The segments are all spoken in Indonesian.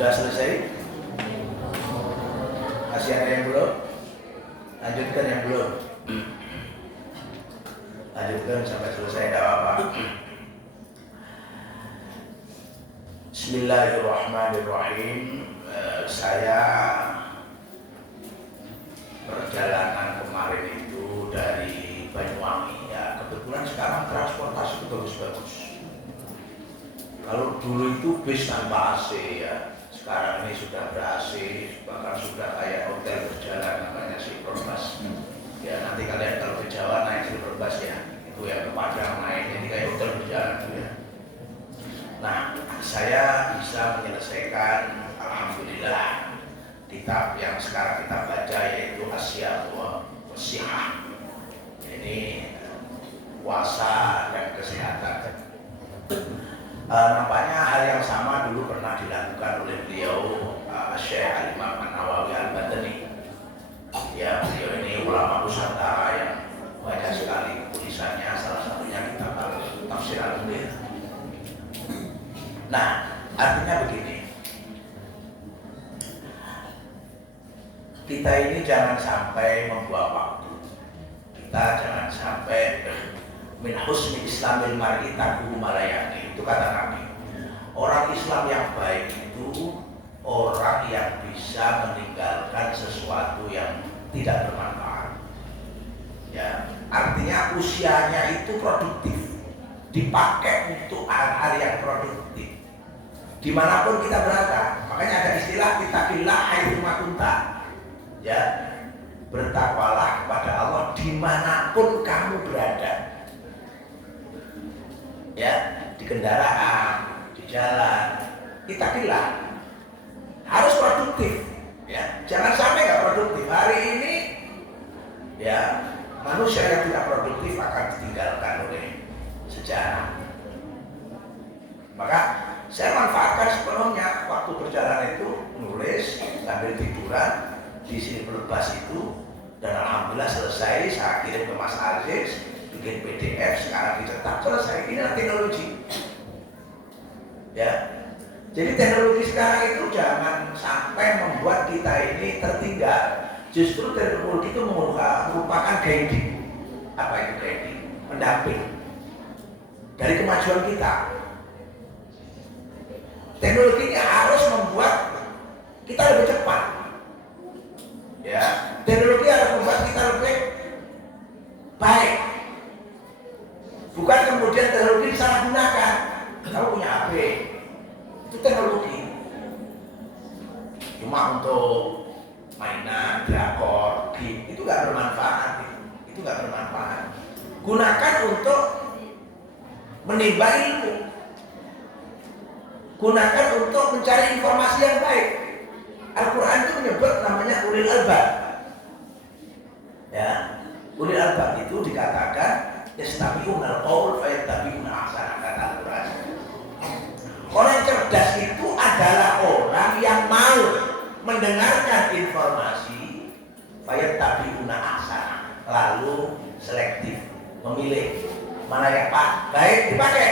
Sudah selesai? Masih ada yang belum? Lanjutkan yang belum. Lanjutkan sampai selesai, tidak apa-apa. Bismillahirrahmanirrahim. Saya perjalanan kemarin itu dari Banyuwangi ya. Kebetulan sekarang transportasi itu bagus-bagus. Kalau dulu itu bis tanpa AC ya. Sekarang ini sudah ber-AC, bahkan sudah kayak hotel berjalan, namanya Silverbus. Ya nanti kalian kalau ke Jawa naik Silverbus ya, itu ya ke Padang naik, ini kayak hotel berjalan ya. Nah, saya bisa menyelesaikan alhamdulillah kitab yang sekarang kita baca yaitu Asya wa Sihah. Ini puasa dan kesehatan. Nampaknya hal yang sama dulu pernah dilakukan oleh beliau Syekh Al-Imam An-Nawawi Al-Badani. Ya, beliau ini ulama Nusantara yang banyak sekali tulisannya, salah satunya kitab Tafsir Al-Munir. Nah, artinya begini. Kita ini jangan sampai membuang waktu. Kita jangan sampai min husni islamil mar'i tarkuhu ma la ya'ni. Itu kata Nabi. Orang Islam yang baik itu orang yang bisa meninggalkan sesuatu yang tidak bermanfaat. Ya, artinya usianya itu produktif, dipakai untuk hal-hal yang produktif. Dimanapun kita berada, makanya ada istilah ittaqillah haitsu ma kunta. Ya, bertakwalah kepada Allah dimanapun kamu berada. Ya, di kendaraan, di jalan, ittaqillah. Harus produktif. Ya, jangan sampai nggak produktif. Hari ini, ya, manusia yang tidak produktif akan ditinggalkan oleh sejarah. Maka saya manfaatkan sepenuhnya waktu berjalan itu nulis sambil tiduran di sini Silverbus itu, dan alhamdulillah selesai. Saya kirim ke Mas Aziz, bikin PDF, sekarang dicetak, selesai. Inilah teknologi. Ya, jadi teknologi sekarang itu jangan sampai membuat kita ini tertinggal. Justru teknologi itu merupakan guiding. Apa itu guiding? Pendamping dari kemajuan kita. Teknologi ini harus membuat kita lebih cepat. Ya, teknologi harus membuat kita lebih baik. Bukan kemudian teknologi disalahgunakan. Kamu punya HP, itu teknologi. Cuma untuk mainan, drakor, game, itu nggak bermanfaat. Itu nggak bermanfaat. Gunakan untuk menimba ilmu. Gunakan untuk mencari informasi yang baik. Al-Quran itu menyebut namanya ulil albab. Ya, ulil albab itu dikatakan yastami'una al-qaul fayattabi'una ahsana, kata Al-Quran. Orang cerdas itu adalah orang yang mau mendengarkan informasi fayattabi'una ahsana, lalu selektif, memilih mana yang baik dipakai,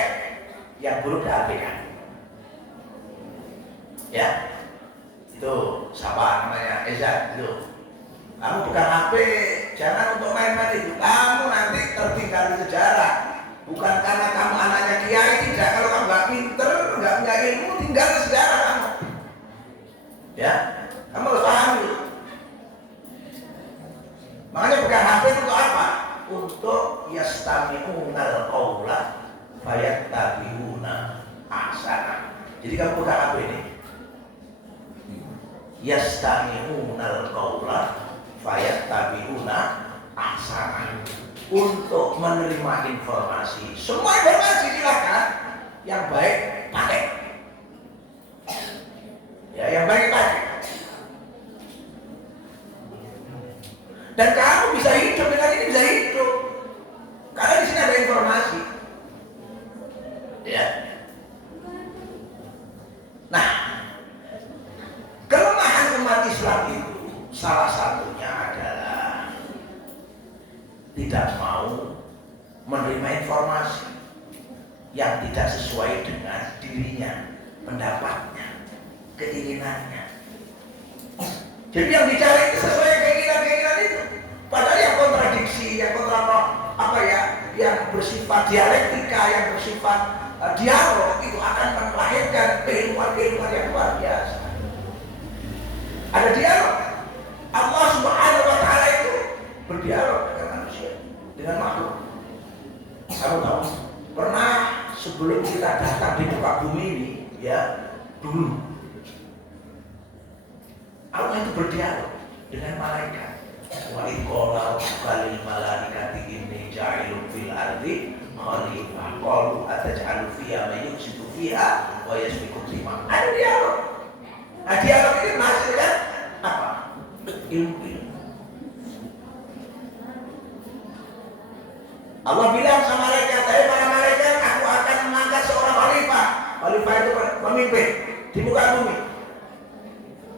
yang buruk diabaikan. Ya, itu siapa namanya? Ezat itu. Kamu pegang HP, jangan untuk main-main itu. Kamu nanti tertinggal di sejarah. Bukan karena kamu anaknya kiai, tidak. Kalau kamu nggak pinter, nggak punya ilmu, tinggal di sejarah kamu. Ya, kamu harus paham itu. Makanya pegang HP untuk apa? Untuk yastami'unal qaula fayattabi'una ahsana. Jadi kamu pegang HP ini. Yastami'unal qaula fayattabi'una ahsana. Untuk menerima informasi, semua informasi silakan, yang baik pakai. Ya, yang baik pakai. Dan kamu bisa hidup dengan ini, bisa hidup. Karena di sini ada informasi. Ya. Nah, kelemahan umat Islam itu salah satunya adalah tidak mau menerima informasi yang tidak sesuai dengan dirinya, pendapatnya. keinginannya. Jadi yang dicari itu sesuai keinginan itu. Padahal yang kontradiksi, yang yang bersifat dialektika, yang bersifat dialog itu akan melahirkan keilmuan-keilmuan yang luar biasa. Ada dialog. Allah Subhanahu wa Ta'ala itu berdialog dengan manusia, dengan makhluk. Kamu tahu, pernah sebelum kita datang di muka bumi ini, ya dulu Allah itu berdialog dengan malaikat. Wa iqala qalil malaikati inni ja'ilun fil ardi khalifah qalu ataj'alu fiha may yufsidu fiha wa yasfiku dima. Ada dialog. Nah, dialog ini menghasilkan apa? Ilmu. Allah bilang sama malaikat, para malaikat, aku akan mengangkat seorang khalifah. Khalifah itu pemimpin di muka bumi.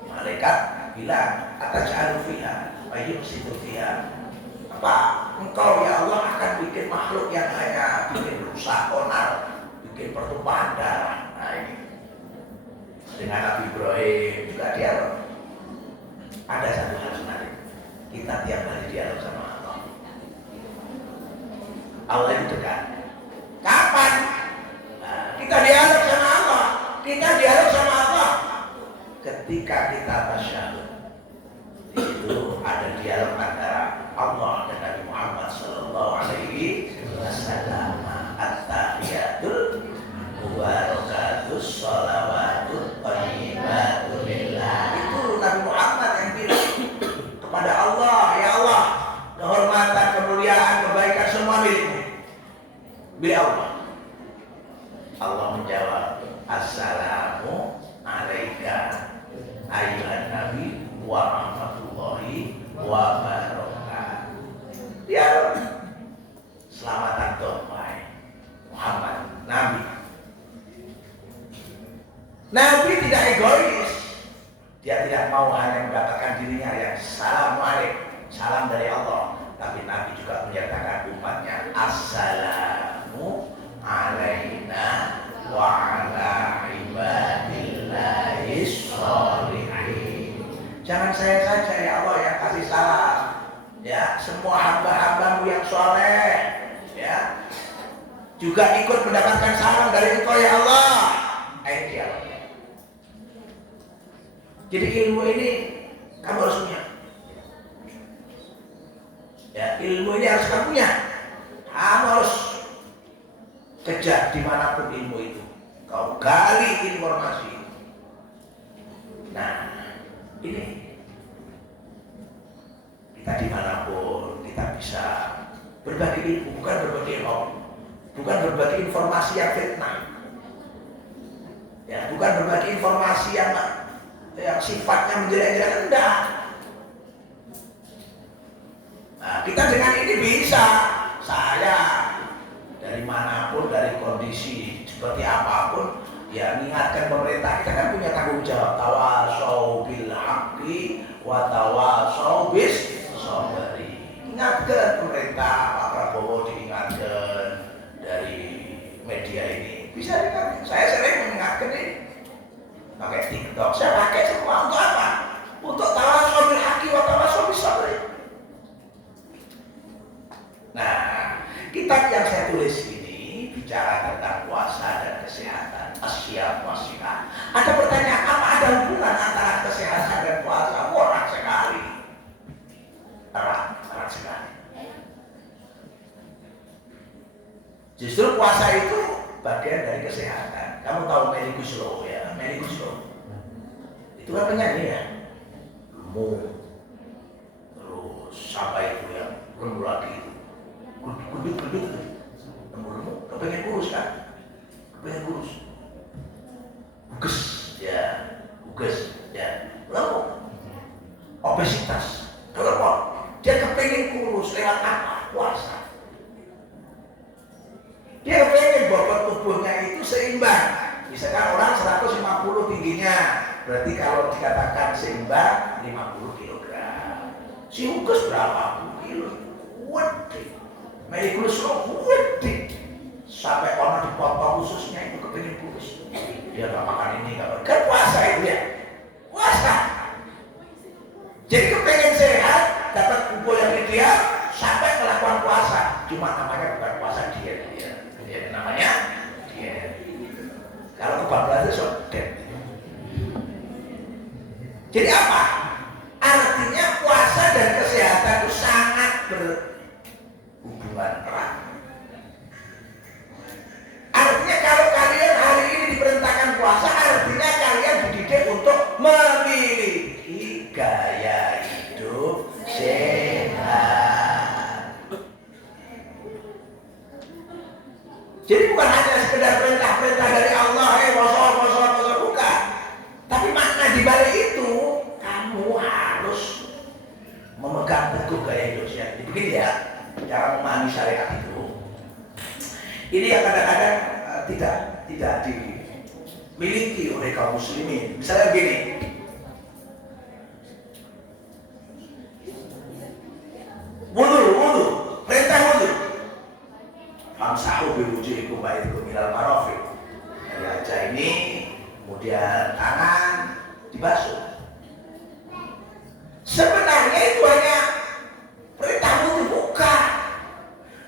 Malaikat bilang, ataj'alu fiha may yufsidu fiha. Apa? Engkau ya Allah akan bikin makhluk yang hanya bikin rusak, onar, bikin pertumpahan darah. Nah ini dengan Nabi Ibrahim juga dialog. Ada satu hal menarik, kita tiap hari dialog sama Allah. Allah itu dekat. Kapan? Nah, kita dialog sama Allah. Kita dialog sama Allah ketika kita tasyahud. Itu ada dialog antara Allah dan Nabi Muhammad sallallahu alaihi wasallam. At-tahiyatul mubarakatus shalawatut thayyibatun lillah. Itu Nabi Muhammad yang bilang kepada Allah, ya Allah, kehormatan, kemuliaan, kebaikan semua milikmu. Bila Allah. Allah menjawab, assalamu alaika ayyuhan nabi wa rahmatullahi wa barakatuh. Ya, selamatan doai Muhammad, Nabi. Nabi tidak egois. Dia tidak mau hanya mendapatkan dirinya yang salam alaik, salam dari Allah. Tapi Nabi juga menyatakan umatnya, assalamu alaina wa ala ibadillahis sholihin. Jangan saya saja ya Allah yang kasih salam, ya semua hamba-hambamu yang soleh, ya juga ikut mendapatkan salam dari Engkau ya Allah. Ayo. Jadi ilmu ini kamu harus punya. Ya, ilmu ini harus kamu punya. Kamu harus kejar dimanapun ilmu itu. Kau gali informasi. Nah, ini kita dimanapun kita bisa berbagi ilmu, bukan berbagi hoax, bukan berbagi informasi yang fitnah. Ya, bukan berbagi informasi yang sifatnya menjelek-jelek, enggak. Nah, kita dengan ini bisa, saya dari manapun, dari kondisi seperti apapun, ya mengingatkan pemerintah. Kita kan punya tanggung jawab, tawasau bil haqqi wa tawasau bis sabri. Ingatkan pemerintah, Pak Prabowo diingatkan dari media ini. Bisa diingatkan. Saya sering mengingatkan ini. Pakai TikTok, saya pakai semua untuk apa? Untuk tawasau bil haqqi wa tawasau bis sabri. Nah, kitab yang saya tulis ini bicara tentang puasa dan kesehatan. Asyam wasihah. Ada pertanyaan, apa ada hubungan antara kesehatan dan puasa? Erat sekali. Erat sekali. Justru puasa itu bagian dari kesehatan. Kamu tahu Melly Goeslaw ya? Melly Goeslaw itu kan penyanyi ya. Terus siapa itu yang lemu lagi itu? Guduk-guduk lemu-lemu, kepengen kurus kan? Kepengen kurus. Guges ya. Lalu obesitas. Kenapa? Dia kepengen kurus lewat apa? Puasa. Dia kepengen bobot tubuhnya itu seimbang. Misalkan orang 150 tingginya, berarti kalau dikatakan seimbang 50 kg. Si Huges berapa kilo? Wede. Melly Goeslaw wede. Sampai orang dipotong khususnya itu kepengen kurus. Dia nggak makan ini, nggak makan. Kan puasa itu ya. cuma namanya bukan puasa, diet. Namanya diet. Kalau kebablasan itu sodet. Jadi apa? Artinya puasa dan kesehatan itu sangat berhubungan erat. Artinya kalau kalian hari ini diperintahkan puasa, artinya kalian dididik untuk memiliki gaya hidup sehat. Jadi bukan hanya sekedar perintah-perintah dari Allah, puasa, bukan. Tapi makna di balik itu, kamu harus memegang teguh gaya hidup sehat. Begini ya, cara memahami syariat itu. Ini yang kadang-kadang tidak dimiliki oleh kaum muslimin. Misalnya begini, wudu, perintah wudu. Famsahu biwujuhikum wa aydikum ilal marafiq. Dari wajah ini, kemudian tangan dibasuh. Sebenarnya itu hanya perintah wudu, bukan.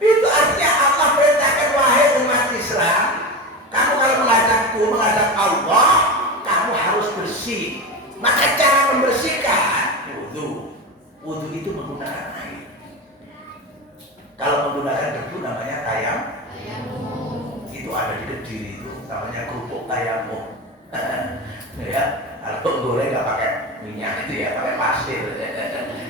Itu artinya Allah perintahkan, wahai umat Islam, kamu kalau menghadap Allah, kamu harus bersih. Maka cara membersihkan wudu. Wudu itu menggunakan air. Kalau menggunakan debu namanya tayamum. Itu ada di Kediri itu, namanya kerupuk tayamum. Ya, kalau goreng nggak pakai minyak itu ya, pakai pasir.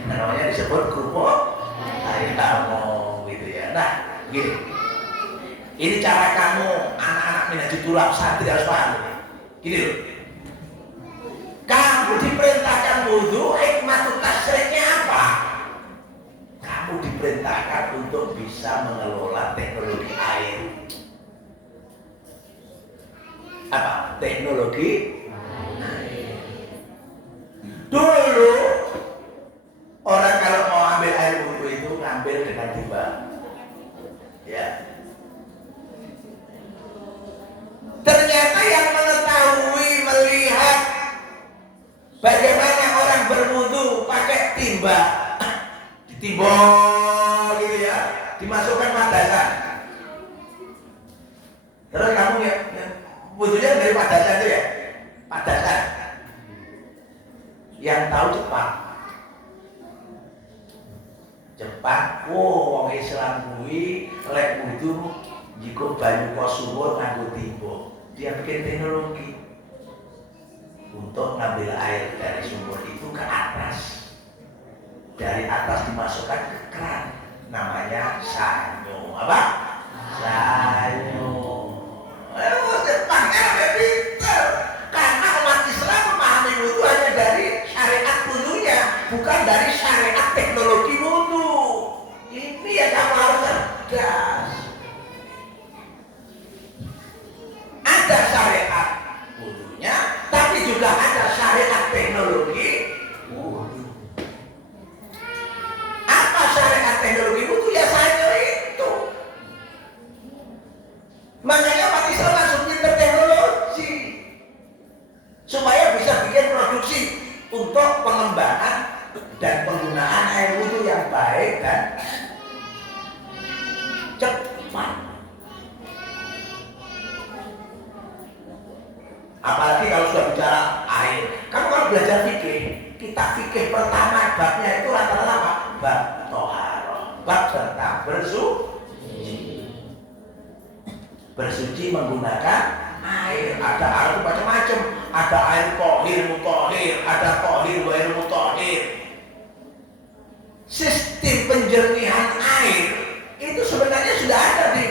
Namanya disebut kerupuk tayamum gitu ya. Nah, gini. Ini cara kamu anak-anak minhajul tulab santri harus paham. Gini loh. Kamu diperintahkan wudu, hikmah tasriknya apa? Kamu diperintahkan untuk bisa mengelola teknologi air. Apa? Teknologi air. Dulu orang kalau mau ambil air wudu itu ngambil dengan timba. Ya. Ternyata yang mengetahui, melihat bagaimana orang berwudu pakai timba, ditimbang gitu ya, dimasukkan padasan. Terus kamu ya, wudunya dari padasan itu ya, padasan. Yang tahu cepat. Wong Islam kuwi lek wudu jika banyu kosumur nganggo timba. Dia bikin teknologi untuk ngambil air dari sumur itu ke atas. Dari atas dimasukkan ke keran, namanya sanyo. Apa? Sanyo. Sepaknya pinter. Karena umat Islam memahami wudu hanya dari syariat wudunya, bukan dari syariat teknologi wudu. Ini yang kamu harus cerdas. Ada syariat wudunya, tapi juga ada syariat teknologi wudu. Apa syariat teknologi wudu? Ya sanyo itu. Makanya umat Islam langsung pinter teknologi supaya bisa bikin produksi untuk pengembangan dan penggunaan air wudu yang baik dan cepat. Apalagi kalau sudah bicara air. Kamu kalau belajar fikih, kita fikih pertama babnya itu rata-rata apa? Bab toharoh, bab tentang bersuci menggunakan air. Ada air macam-macam. Ada air tohir, mutohir, ada tohir, wair mutohir. Sistem penjernihan air itu sebenarnya sudah ada di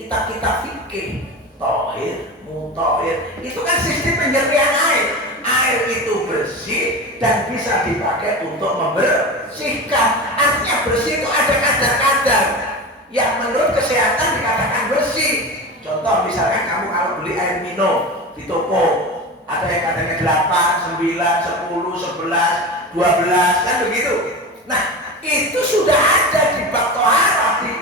kitab-kitab fikih. Tohir, mutohir, itu kan sistem penjernihan air. Air itu bersih dan bisa dipakai untuk membersihkan. Artinya bersih itu ada kadar-kadar yang menurut kesehatan dikatakan bersih. Contoh misalkan kamu kalau beli air minum di toko, ada yang katanya 8, 9, 10, 11, 12, kan begitu. Nah, itu sudah ada di bab toharah di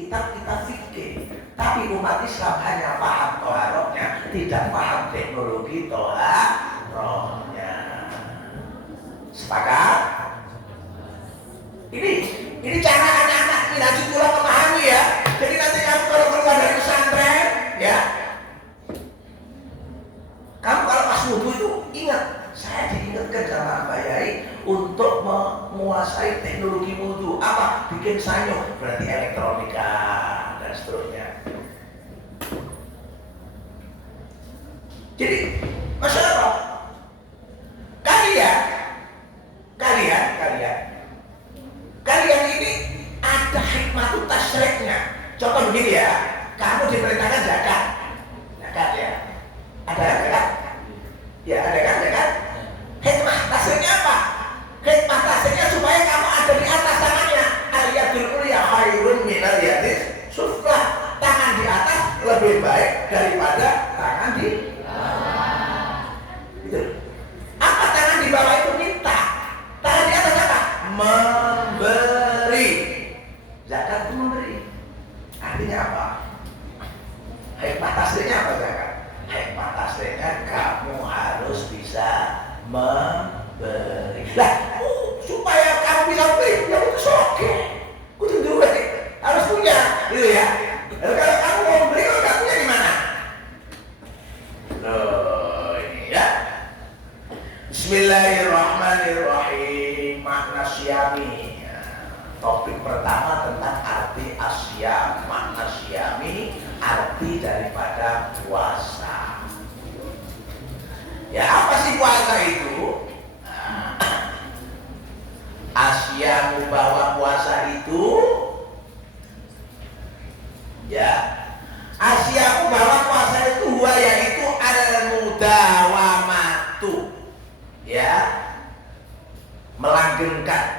kitab-kitab fikih. Tapi umat Islam hanya paham toharahnya, tidak paham teknologi toharahnya. Sepakat? Ini cara anak-anak minhajul tulab memahami. bikin sayur, berarti elektronika dan seterusnya. Jadi, Masya Allah, kalian ini ada hikmah tasyriknya. Contoh begini ya, kamu diperintahkan zakat ya, ada zakat, ya ada kan? Hikmah tasyriknya apa? Hikmah tasyriknya supaya kamu ada di atas tangannya. Al-yadul ulya khairun minal yadis sufla. Tangan di atas lebih baik daripada tangan di bawah. Gitu. Apa tangan di bawah itu? Minta. Tangan di atas apa? Memberi. Zakat itu memberi. Artinya apa? Hikmah tasriknya apa zakat? Hikmah tasriknya kamu harus bisa memberi. Lah, supaya kamu bisa beri, ya butuh soge, butuh duit, harus punya, gitu ya. Lalu kalau kamu mau memberi, kalau nggak punya gimana? Loh, ini ya. Bismillahirrahmanirrahim. Makna syami. Topik pertama tentang arti asyam. Makna syami, arti daripada puasa. Ya, apa sih puasa itu? Asyamu, bahwa puasa itu, ya, asyamu bahwa puasa itu yaitu al-mudawamatu, ya, melanggengkan,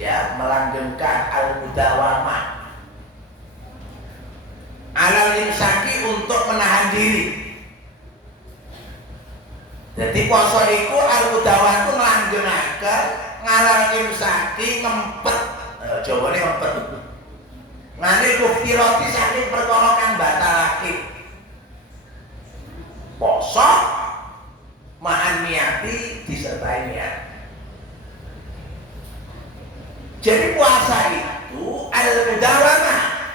ya, melanggengkan al-mudawamah, alal imsaki, untuk menahan diri. Jadi puasa itu al-mudawamah itu melanggengkan, ngalal imsaki, ngempet, jawabannya ngempet, ngani bukti roti saking perkara kang batalake poso ma'an niati, disertai niat. Jadi puasa itu al-mudawamah,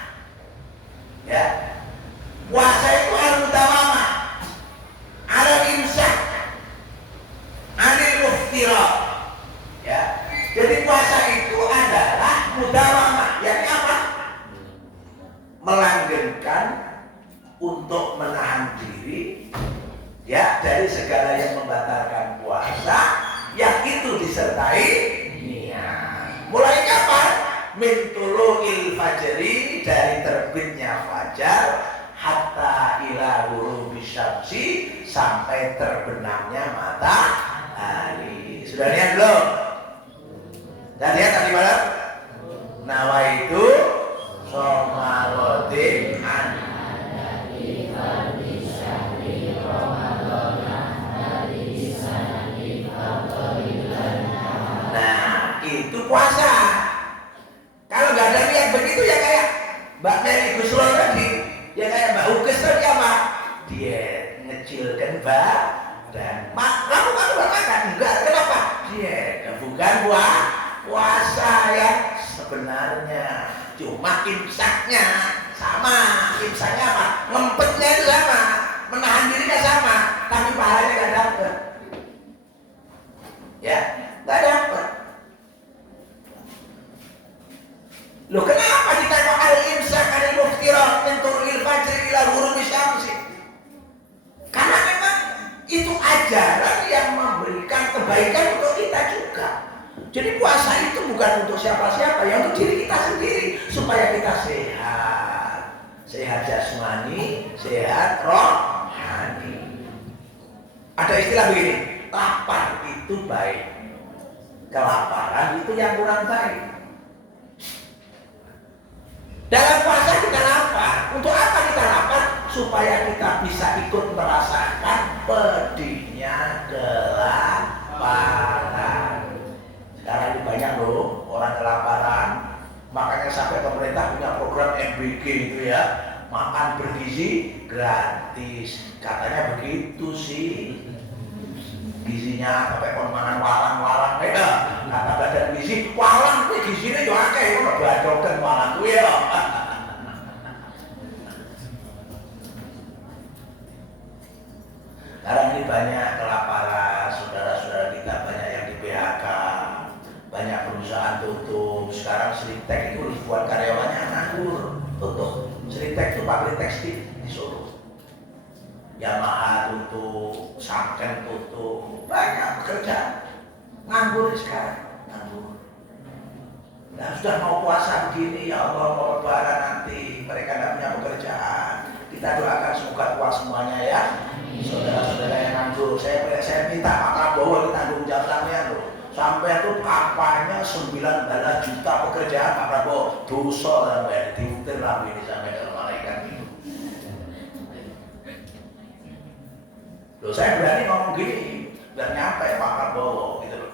ya, puasa itu al-mudawamah, al-imsak, anil muftirat, ya. Jadi puasa itu adalah mudawamah, yakni apa? Melanggengkan untuk menahan diri, ya, dari segala yang membatalkan puasa, yang itu disertai niat. Mulai kapan? Min tulu'il fajri, dari terbitnya fajar, hatta ila ghurubi syamsi, sampai terbenamnya matahari. Sudah lihat belum? Dan lihat tadi malam, nawaitu somalotin an. Nah, itu puasa. Kalau nggak ada niat begitu ya kayak Mbak Mary Guslo tadi, ya kayak Mbak Ukes tadi apa? Dia ngecilkan badan. Kamu makan? Enggak, kenapa? Dia bukan puasa yang sebenarnya, cuma imsaknya sama. Imsaknya apa? Ngempetnya itu sama, menahan dirinya sama, tapi pahalanya nggak dapet. Ya, nggak dapet. Loh, kenapa ditanya al-imsak anil muftirat min tulu'il fajri ila ghurubi syamsi? Karena memang itu ajaran yang memberikan kebaikan untuk kita juga. Jadi puasa itu bukan untuk siapa-siapa, yang untuk diri kita sendiri, supaya kita sehat, sehat jasmani, sehat rohani. Ada istilah begini, lapar itu baik, kelaparan itu yang kurang baik. Dalam puasa kita lapar. Untuk apa kita lapar? Supaya kita bisa ikut merasakan pedihnya kelaparan. Sekarang ini banyak loh orang kelaparan. Makanya sampai pemerintah punya program MBG itu ya, makan bergizi gratis. Katanya begitu sih. Gizinya sampai mangan walang-walang ya. Kata badan gizi, walang kuwi gizine yo akeh ngono badoken walang kuwi ya. Sekarang ini banyak kelaparan, saudara-saudara kita banyak yang di PHK, banyak banyak perusahaan tutup. Sekarang Sritek itu ribuan karyawannya nganggur, tutup. Sritek itu pabrik tekstil di Solo. Yamaha tutup, Sanken tutup, banyak pekerjaan nganggur sekarang, nganggur. Nah, sudah mau puasa begini, ya Allah, mau lebaran nanti mereka tidak punya pekerjaan. Kita doakan semoga puas semuanya ya. Saudara-saudara yang nganggur, saya minta Pak Prabowo ditanggung jawab sampean loh. Sampai itu kampanye 19 juta pekerjaan Pak Prabowo, dosa sampai diutir lah ini sampai ke malaikat itu. Loh, saya berani ngomong gini dan nyampe Pak Prabowo gitu loh.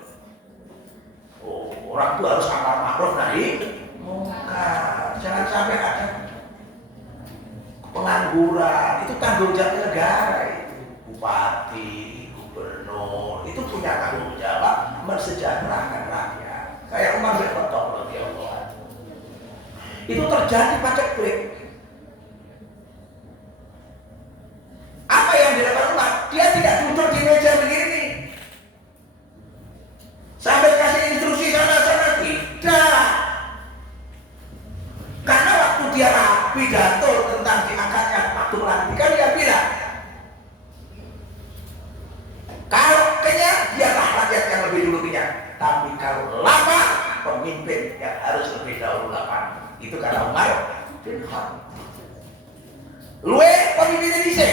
Oh, orang itu harus amar ma'ruf nahi munkar. Jangan sampai ada pengangguran, itu tanggung jawab negara itu. Bupati, gubernur, itu punya tanggung jawab mensejahterakan rakyat. Kayak Umar bin Khattab radhiyallahu anhu. Itu terjadi paceklik. Apa yang dilakukan Umar? Dia tidak duduk di meja begini sambil kasih instruksi sana tidak. Karena waktu dia pidato tentang diangkatnya waktu pelantikan, dia bilang kalau kenyang biarlah rakyat yang lebih dulu kenyang, tapi kalau lapar pemimpin yang harus lebih dahulu lapar. Itu kata Umar bin Khattab. Luwe pemimpin Indonesia.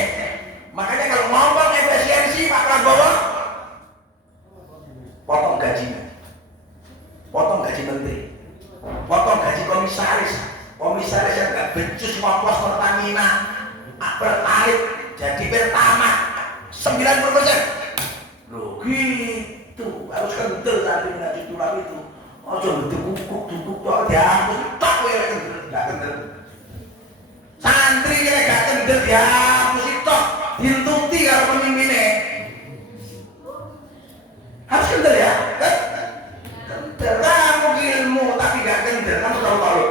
Makanya kalau ngomong efisiensi Pak Prabowo, potong gajinya, potong gaji menteri, potong gaji komisaris yang gak becus ngoplos Pertamina, Pertalite, jadi Pertamax 90%. Loh gitu, harus kental tadi ngaji tulang itu. Oh coba dukuk tok dihapus, tok ya gak kental. Santri ya gak kental dihapus tok, dituti kalau pemimpinnya. Harus kental ya, kan? Kental, kamu ilmu tapi gak kental, kamu tahu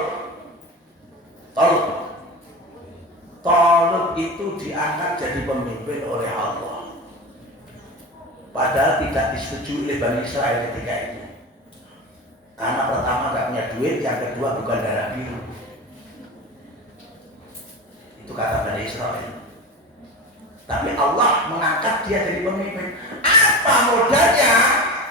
Talut itu diangkat jadi pemimpin oleh Allah. Padahal tidak disetujui oleh Bani Israel ketika itu. Karena pertama gak punya duit, yang kedua bukan darah biru. Itu kata Bani Israel. Tapi Allah mengangkat dia jadi pemimpin. Apa modalnya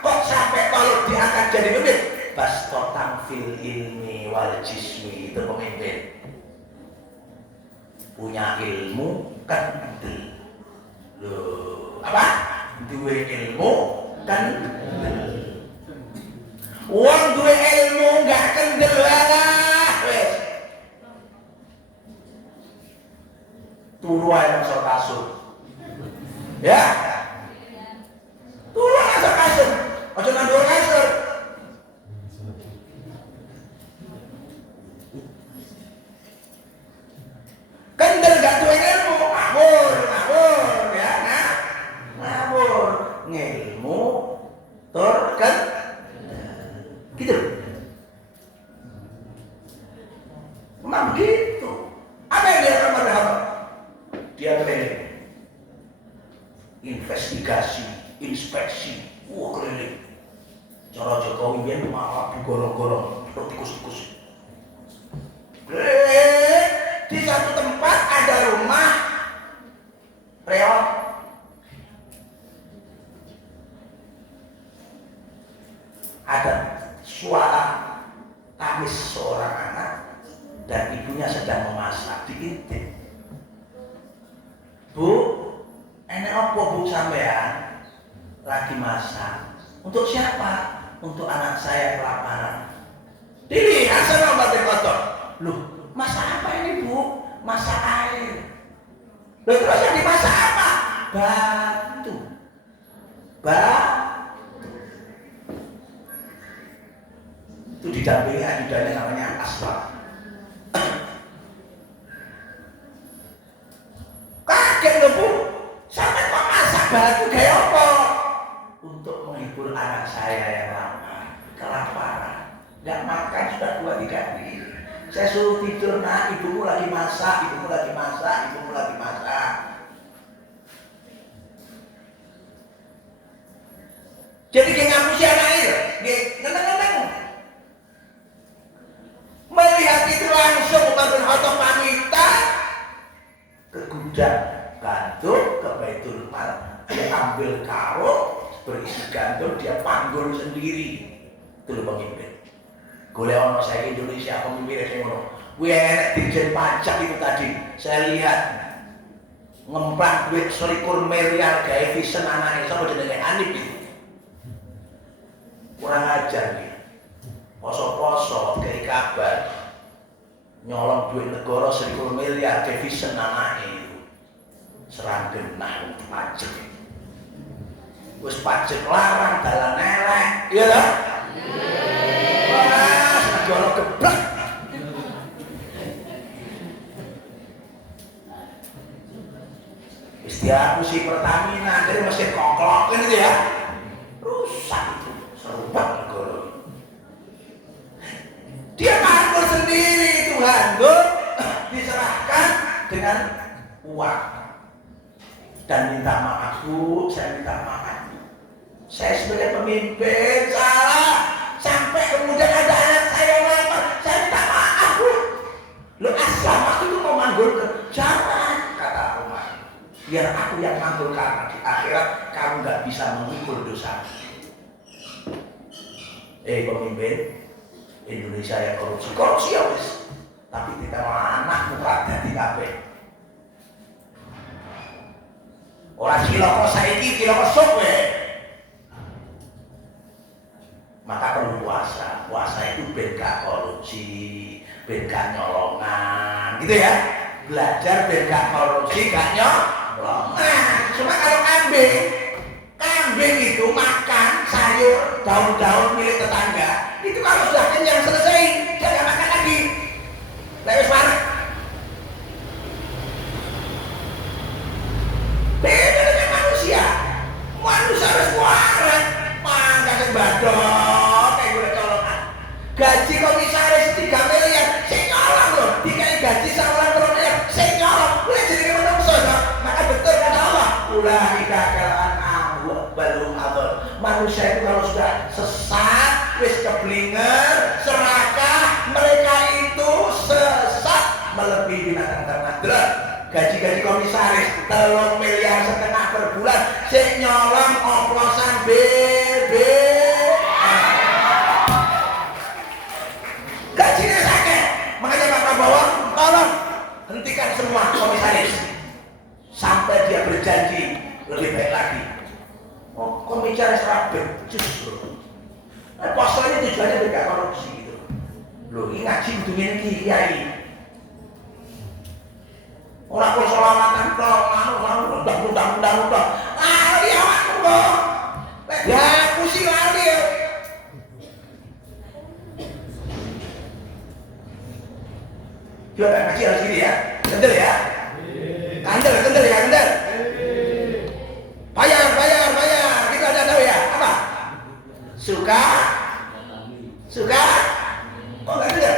kok sampai kalau diangkat jadi pemimpin? Bastotang fil ilmi wal jismi, itu pemimpin. Punya ilmu kendel. Loh, apa? Dua ilmu kendel. Wong dua ilmu gak kendel lah. Turu ae nang kasur. Ya. Turu nang kasur. Aja nang kasur. Kendel gak tuh ilmu, ngawur ya, ngawur ngilmu tur kan gitu. Memang begitu. Apa yang dia lakukan pada hamba? Dia keliling, investigasi, inspeksi, keliling. Cara Jokowi dia malah digorong-gorong, tikus-tikus. Di satu tempat ada rumah reot. Ada suara tangis seorang anak dan ibunya sedang memasak, diintip. Bu, enek apa bu sampean lagi masak? Untuk siapa? Untuk anak saya kelaparan. Dilihat sama batin kotor. Loh, masak apa ini bu? Masak air. Loh terus yang dimasak apa? Batu. Itu didampingi ajudannya namanya Aswad. Kaget loh bu, sampai kok masak batu kayak apa? Untuk menghibur anak saya yang lapar, kelaparan, nggak makan sudah 2-3 hari. Saya suruh tidur, nah ibumu lagi masak. Jadi dia ngapusi anak air, dia ngeneng-ngeneng. budak gandum ke Baitul Mal, dia ambil karung berisi gandum, dia panggul sendiri. Itu lho pemimpin. Golek ono saya Indonesia pemimpin sing ngono. Kuwi enek Dirjen Pajak itu tadi. Saya lihat ngemplang duit 21 miliar gawe visen anake sapa jenenge Hanif itu. Kurang ajar nih. Poso-poso kayak kabar nyolong duit negara 21 miliar devisa anake itu. Serang genah pajak. Wis pajak larang dalan elek, iya lah. Wah, negara geblek. Wis diapusi Pertamina, jadi mesin koklok kan itu ya. Rusak itu, serubak negara. Dia panggul sendiri itu handuk, diserahkan dengan uang dan minta maaf. Bu, saya minta maaf. Saya sebagai pemimpin salah, sampai kemudian ada anak saya lapar, saya minta maaf. Bu, lo asal aku itu mau manggul ke jangan, kata Umar. Biar aku yang manggul karena di akhirat kamu nggak bisa mengikul dosa. Pemimpin Indonesia yang korupsi ya wis. Tapi kita anak muka dadi kabeh. Ora cilaka saiki, cilaka sok we. Maka perlu puasa. Puasa itu ben gak korupsi, ben gak nyolongan, gitu ya. Belajar ben gak korupsi, gak nyolongan. Cuma kalau kambing itu makan sayur, daun-daun milik tetangga. Itu kalau sudah kenyang selesai, dia nggak makan lagi. Lewis mana? Beda dengan manusia. Manusia harus waras, mangga sembadok kayak gue colongan. Gaji komisaris 3 miliar, saya nyolong loh. Dikai gaji seorang miliar, saya nyolong. Boleh jadi manusia, maka betul kata Allah. Ulaika kalaan balum abal. Manusia itu kalau sudah sesat, wis keblinger, serakah, mereka itu sesat melebihi binatang ternak. Gaji-gaji komisaris 3,5 miliar per bulan, sing nyolong oplosan BBM. Gajinya sakit. Makanya Pak Prabowo, tolong hentikan semua komisaris sampai dia berjanji lebih baik lagi. Komisaris rapi justru. Nah, poso ini tujuannya tidak korupsi gitu. Loh, ini ngaji kudu ngene iki, kiai. Ora kok selawatan tok, anu undang-undang. Ah, iya awakmu kok. Ya, pusing lali ya. Coba ngaji harus gini ya. Kendel ya. Kendel ya, kendel. Bayar. Kita ada tahu ya, apa? Suka? Kok nggak ada?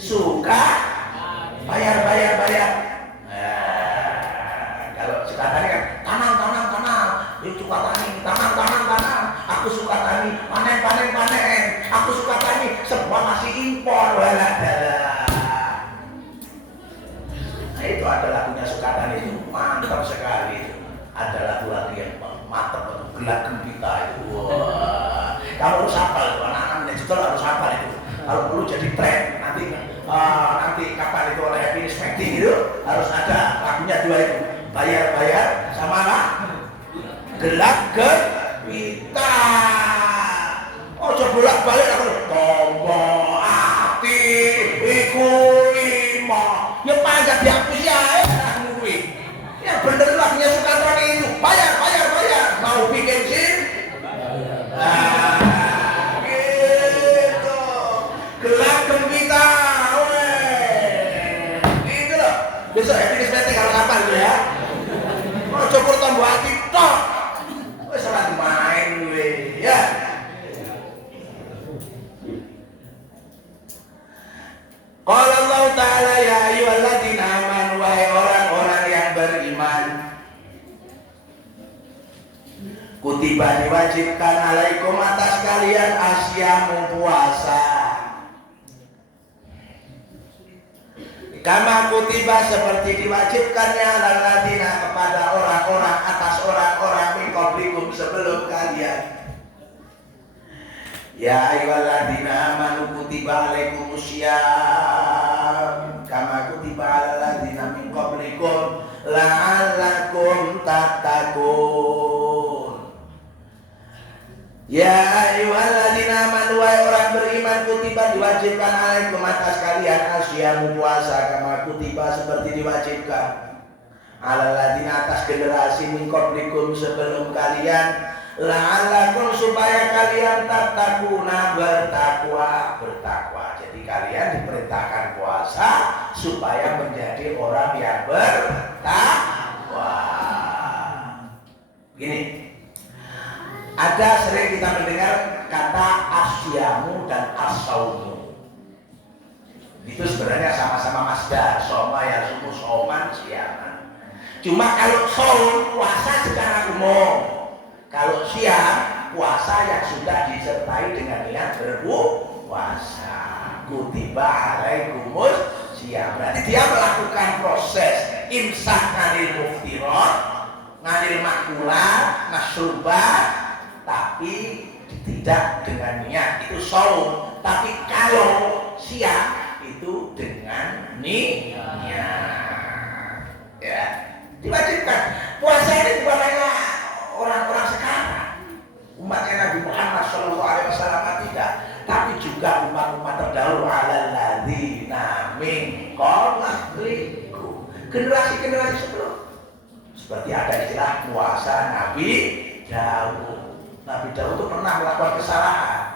Suka? Bayar. Kalau suka tani kan, tanam. Itu suka tani, tanam. Aku suka tani, panen. Aku suka tani, semua masih impor. Nah, itu ada lagunya suka tani itu mantap sekali. Ada lagu-lagu yang mantap itu gelap gempita itu. Wah, kamu harus hafal itu, anak-anak manajer harus hafal itu. Kalau perlu jadi tren nanti kapan itu oleh Happy Specting itu harus ada lagunya dua itu, bayar sama apa? Gelap gempita. Oh, coba bolak-balik aku tombo ati iku limo. Ya panjang dihapus ya. Yang bener lagunya Sukatani itu bayar. Mau bikin SIM? Nah, gitu. Gelap gempita, gitu loh. Besok Happy Specting harus apa gitu ya? Mau coba tombol hati tok. Wes ora main gue, ya. Qala Allah Ta'ala ya ayyuhalladzina amanu wahai orang-orang yang beriman. Kutiba diwajibkan alaikum atas kalian asyamu puasa. Kama kutiba seperti diwajibkannya lalladzina kepada orang-orang atas orang-orang min qablikum sebelum kalian. Ya ayyuhalladzina amanu kutiba alaikumusiyam kama kutiba alalladzina min qablikum la'allakum tattaqun. Ya ayyuhalladzina amanu wa orang beriman kutiba diwajibkan alaikum atas kalian asyamu puasa kama kutiba seperti diwajibkan alalladzina atas generasi min qablikum sebelum kalian la'allakum supaya kalian tattaquna bertakwa. Jadi kalian diperintahkan puasa supaya menjadi orang yang bertakwa. Gini, ada sering kita mendengar kata asyamu dan as-saumu. Itu sebenarnya sama-sama masdar, soma yasumu soman siaman. Cuma kalau saum puasa secara umum. Kalau siang, puasa yang sudah disertai dengan niat berpuasa. Kutiba alaikumus siang. Berarti dia melakukan proses imsak nganil muftirat, nganil makulat, masrubat, tapi tidak dengan niat. Itu saum. Tapi kalau siang itu dengan niat. Ya, diwajibkan. Puasa ini bukan hanya orang-orang sekarang, umatnya Nabi Muhammad SAW tidak, tapi juga umat-umat terdahulu alalladzina min qablikum, generasi-generasi sebelum. Seperti ada istilah puasa Nabi Daud. Nabi Daud itu pernah melakukan kesalahan.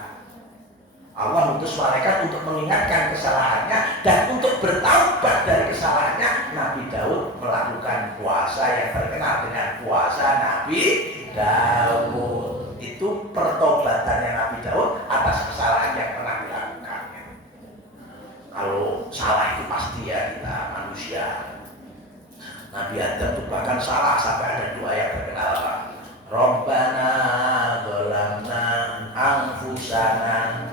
Allah utus malaikat untuk mengingatkan kesalahannya dan untuk bertaubat dari kesalahannya. Nabi Daud melakukan puasa yang terkenal dengan puasa Nabi Daud. Itu pertobatannya Nabi Daud atas kesalahan yang pernah dilakukannya. Kalau salah itu pasti ya kita manusia. Nabi Adam itu bahkan salah sampai ada doa yang terkenal, Rabbana dzalamna anfusana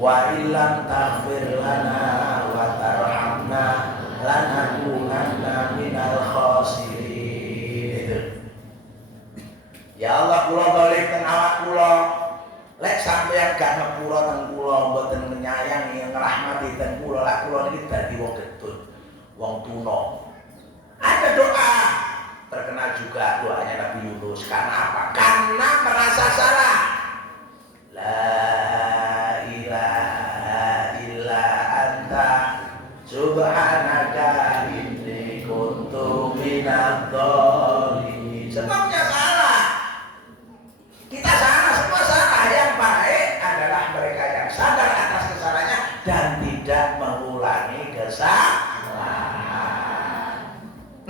wa illam taghfir lana wa tarhamna lanakunanna minal khasirin. Itu. Ya Allah, kula zalim teng awak kula. Lek sampeyan gak ngepura teng kula, mboten menyayangi, ngrahmati teng kula, lak kula niki dadi wong gedut, wong tuna. Ada doa terkenal juga doanya Nabi Yunus. Karena apa? Karena merasa salah. La ilaha illa anta subhanaka inni kuntu minadz dzalimin. Sebabnya salah. Kita salah, semua salah. Yang baik adalah mereka yang sadar atas kesalahannya dan tidak mengulangi kesalahan.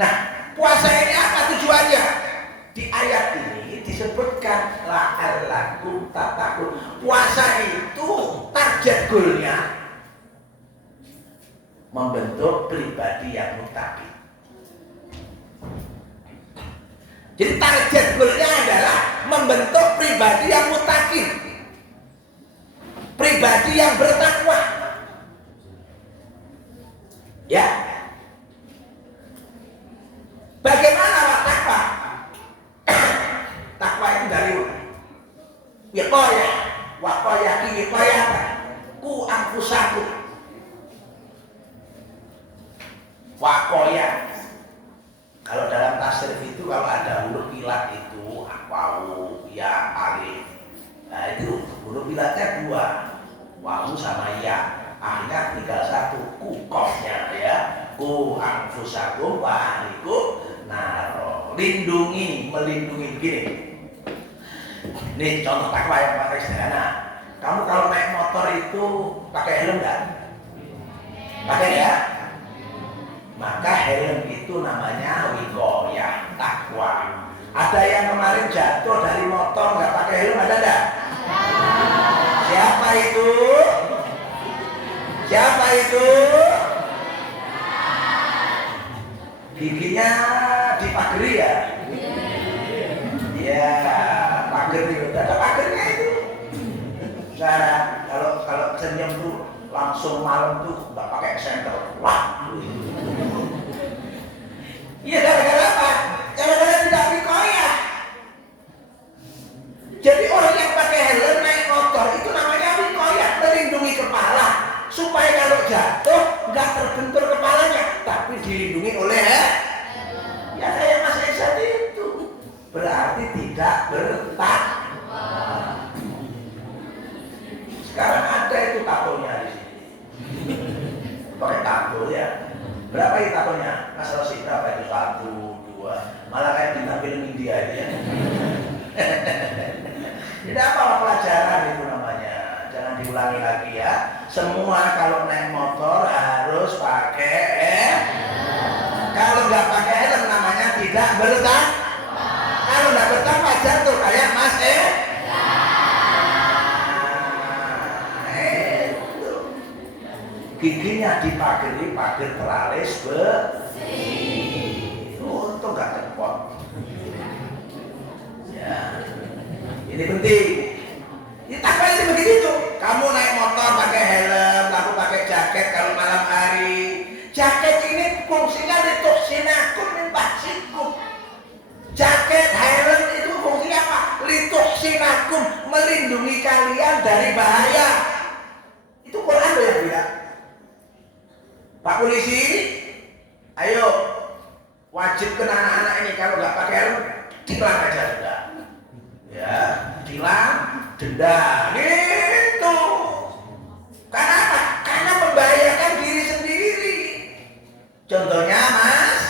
Nah, puasa ini apa tujuannya? Di ayat ini disebutkan la'allakum tattaqun. Puasa itu target goalnya membentuk pribadi yang muttaqi. Jadi target goalnya adalah membentuk pribadi yang muttaqi, pribadi yang bertakwa. Ya. Bagaimana takwa? Takwa itu dari wiqaya, waqaya ki wiqayata, ku anfusaku. Waqaya. Kalau dalam tafsir itu kalau ada huruf ilat itu wawu, ya, alif. Nah itu huruf ilatnya dua, wawu sama ya. Akhirnya tinggal satu, ku qafnya ya. Ku anfusakum wa ahlikum naro. Lindungi, melindungi begini. Ini contoh takwa yang pakai sederhana. Kamu kalau naik motor itu pakai helm enggak? Pakai ya? Maka helm itu namanya wiqayah, takwa. Ada yang kemarin jatuh dari motor nggak pakai helm, ada enggak? Siapa itu? Siapa itu? Giginya dipageri ya? Iya, pager itu. Ada pagernya itu. Cara kalau senyum tuh langsung langsung malam tuh nggak pakai senter. Wah. Iya, gara-gara apa? Gara-gara tidak dikoyak. Jadi orang yang pakai helm naik motor itu namanya dikoyak, melindungi kepala supaya kalau jatuh nggak terbentur kepalanya, tapi dilindungi oleh ya kayak Mas Esa itu. Berarti tidak bertakwa. Sekarang ada itu tatonya di sini. Pakai tato ya. Berapa itu tatonya? Mas Rosi berapa itu? 1, 2. Malah kayak bintang film India itu ya. Tidak apa pelajaran itu namanya. Jangan diulangi lagi ya. Semua kalau naik motor harus pakai kalau nggak pakai helm namanya tidak bertakwa. Kalau nggak bertakwa jatuh kayak Mas giginya dipagari pagar teralis besi. Untung nggak cepot. Ya, ini penting. Takwa ini begitu. Kamu naik motor pakai helm, lalu pakai jaket kalau malam hari. Jaket ini fungsinya lituksinakum min ba'sikum. Jaket helm itu fungsinya apa? Lituksinakum, melindungi kalian dari bahaya. Itu Quran loh yang bilang. Pak polisi, ayo wajibkan anak-anak ini kalau nggak pakai helm tilang aja sudah. Ya, tilang, denda, gitu. Karena apa? Karena membahayakan diri sendiri. Contohnya Mas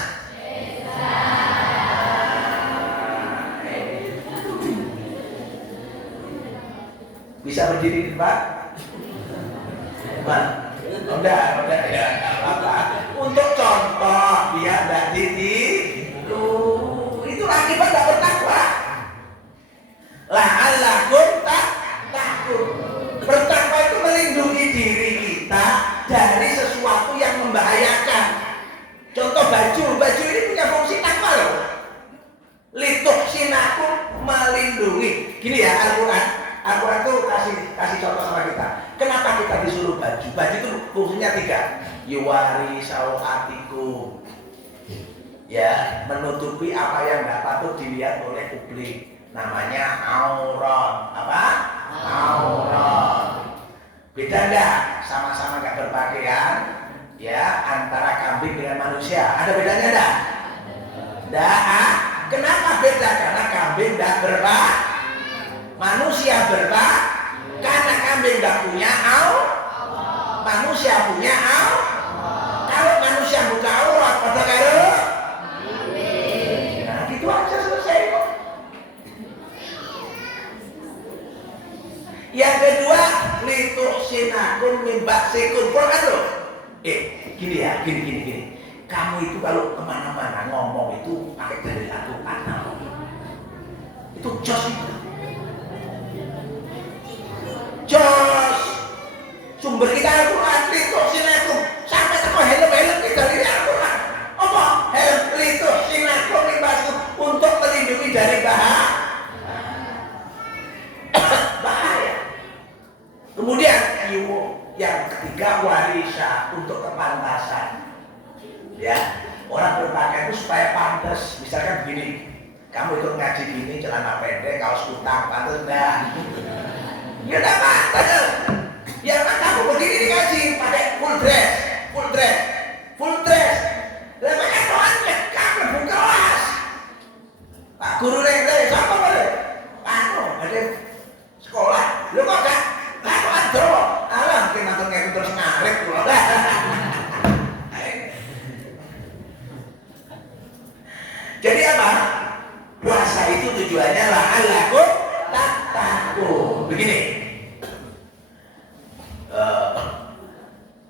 bisa berdiri di depan? Udah ya, apa? Untuk contoh biar tidak ditiru. Itu akibat tidak bertakwa. La'allakum takun. Bertakwa itu melindungi diri kita dari sesuatu yang membahayakan. Contoh baju ini punya fungsi takwa loh. Lituksinakum, melindungi. Gini ya Al-Quran tuh kasih contoh sama kita. Kenapa kita disuruh baju? Baju itu fungsinya 3. Yuwari sawatikum. Ya, menutupi apa yang tidak patut dilihat oleh publik. Namanya aurat. Apa? Aurat. Beda enggak? Sama-sama enggak berpakaian. Ya, antara kambing dengan manusia. Ada bedanya enggak? Enggak. Kenapa beda? Karena kambing enggak berpakaian. Manusia berpakaian. Karena kambing enggak punya manusia punya Kalau manusia buka aurat pada karo. Nah, gitu aja selesai kok. Yang kedua, lituksinakum min ba'sikum. Kan loh. Gini ya, gini. Kamu itu kalau kemana-mana ngomong itu pakai dalil Al-Quran. Itu jos itu. Jos. Sumber kita Al-Quran, lituksinakum. Sampai ke helm kita lihat Al-Quran. Apa? Helm lituksinakum min ba'sikum, untuk melindungi dari bahaya. Kemudian yang ketiga, warisa, untuk kepantasan. Ya, orang berpakaian itu supaya pantas. Misalkan begini, kamu itu ngaji gini, celana pendek, kaos kutang, pantas enggak? Ya enggak pantas. Ya kan kamu begini dikaji pakai full dress. Lah pakai toannya, kamu buka kelas. Pak guru yang siapa boleh? Ada sekolah. Lu kok enggak? Lah kok ada? Alah, mungkin nonton terus ngaret pula. Jadi apa? Puasa itu tujuannya la'allakum tattaqun. Begini.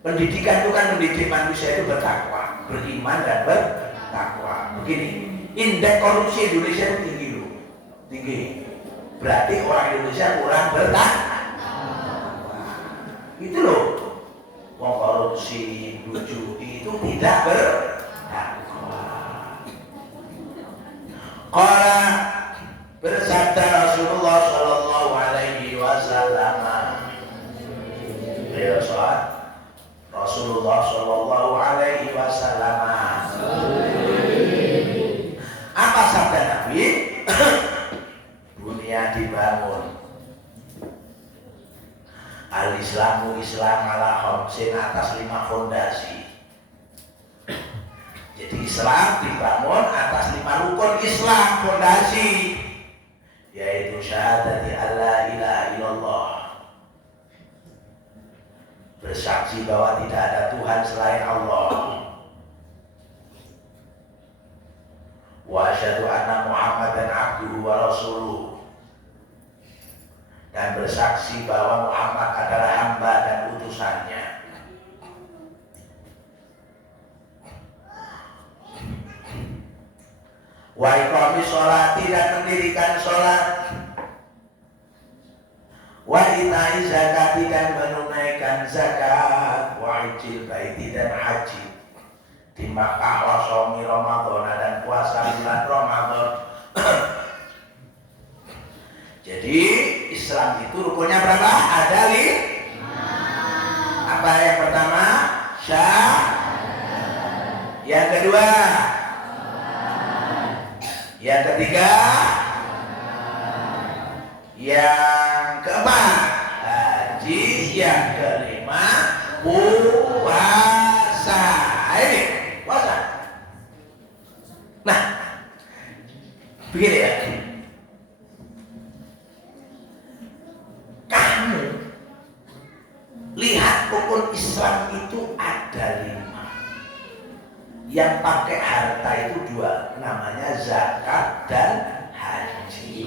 Pendidikan itu kan mendidik manusia itu bertakwa, beriman dan bertakwa. Begini, indeks korupsi Indonesia itu tinggi. Berarti orang Indonesia kurang bertakwa. Itu loh. Mau korupsi, judi itu tidak bertakwa. Qala, bersabda Rasulullah sallallahu alaihi wasallam. Ya, sholat. Islam ala khamsin, atas 5 fondasi. Jadi Islam dibangun atas 5 rukun Islam fondasi, yaitu syahadati alla ilaha illallah, bersaksi bahwa tidak ada Tuhan selain Allah, wa asyhadu anna Muhammadan abduhu wa rasuluh, dan bersaksi bahwa Muhammad adalah hamba dan utusannya. Wa iqamis sholati, dan mendirikan sholat. Wa itai zakati, dan menunaikan zakat. Wa hajjil baiti, dan haji di Makkah. Wa shaumi Ramadan, dan puasa bulan Ramadan. Jadi Islam itu rukunnya berapa? Ada 5. Apa yang pertama? Syahadat. Yang kedua? Yang ketiga? Yang keempat? Haji. Yang kelima? Puasa. Ini puasa. Nah, begini ya. Kamu lihat rukun Islam itu ada 5. Yang pakai harta itu 2, namanya zakat dan haji.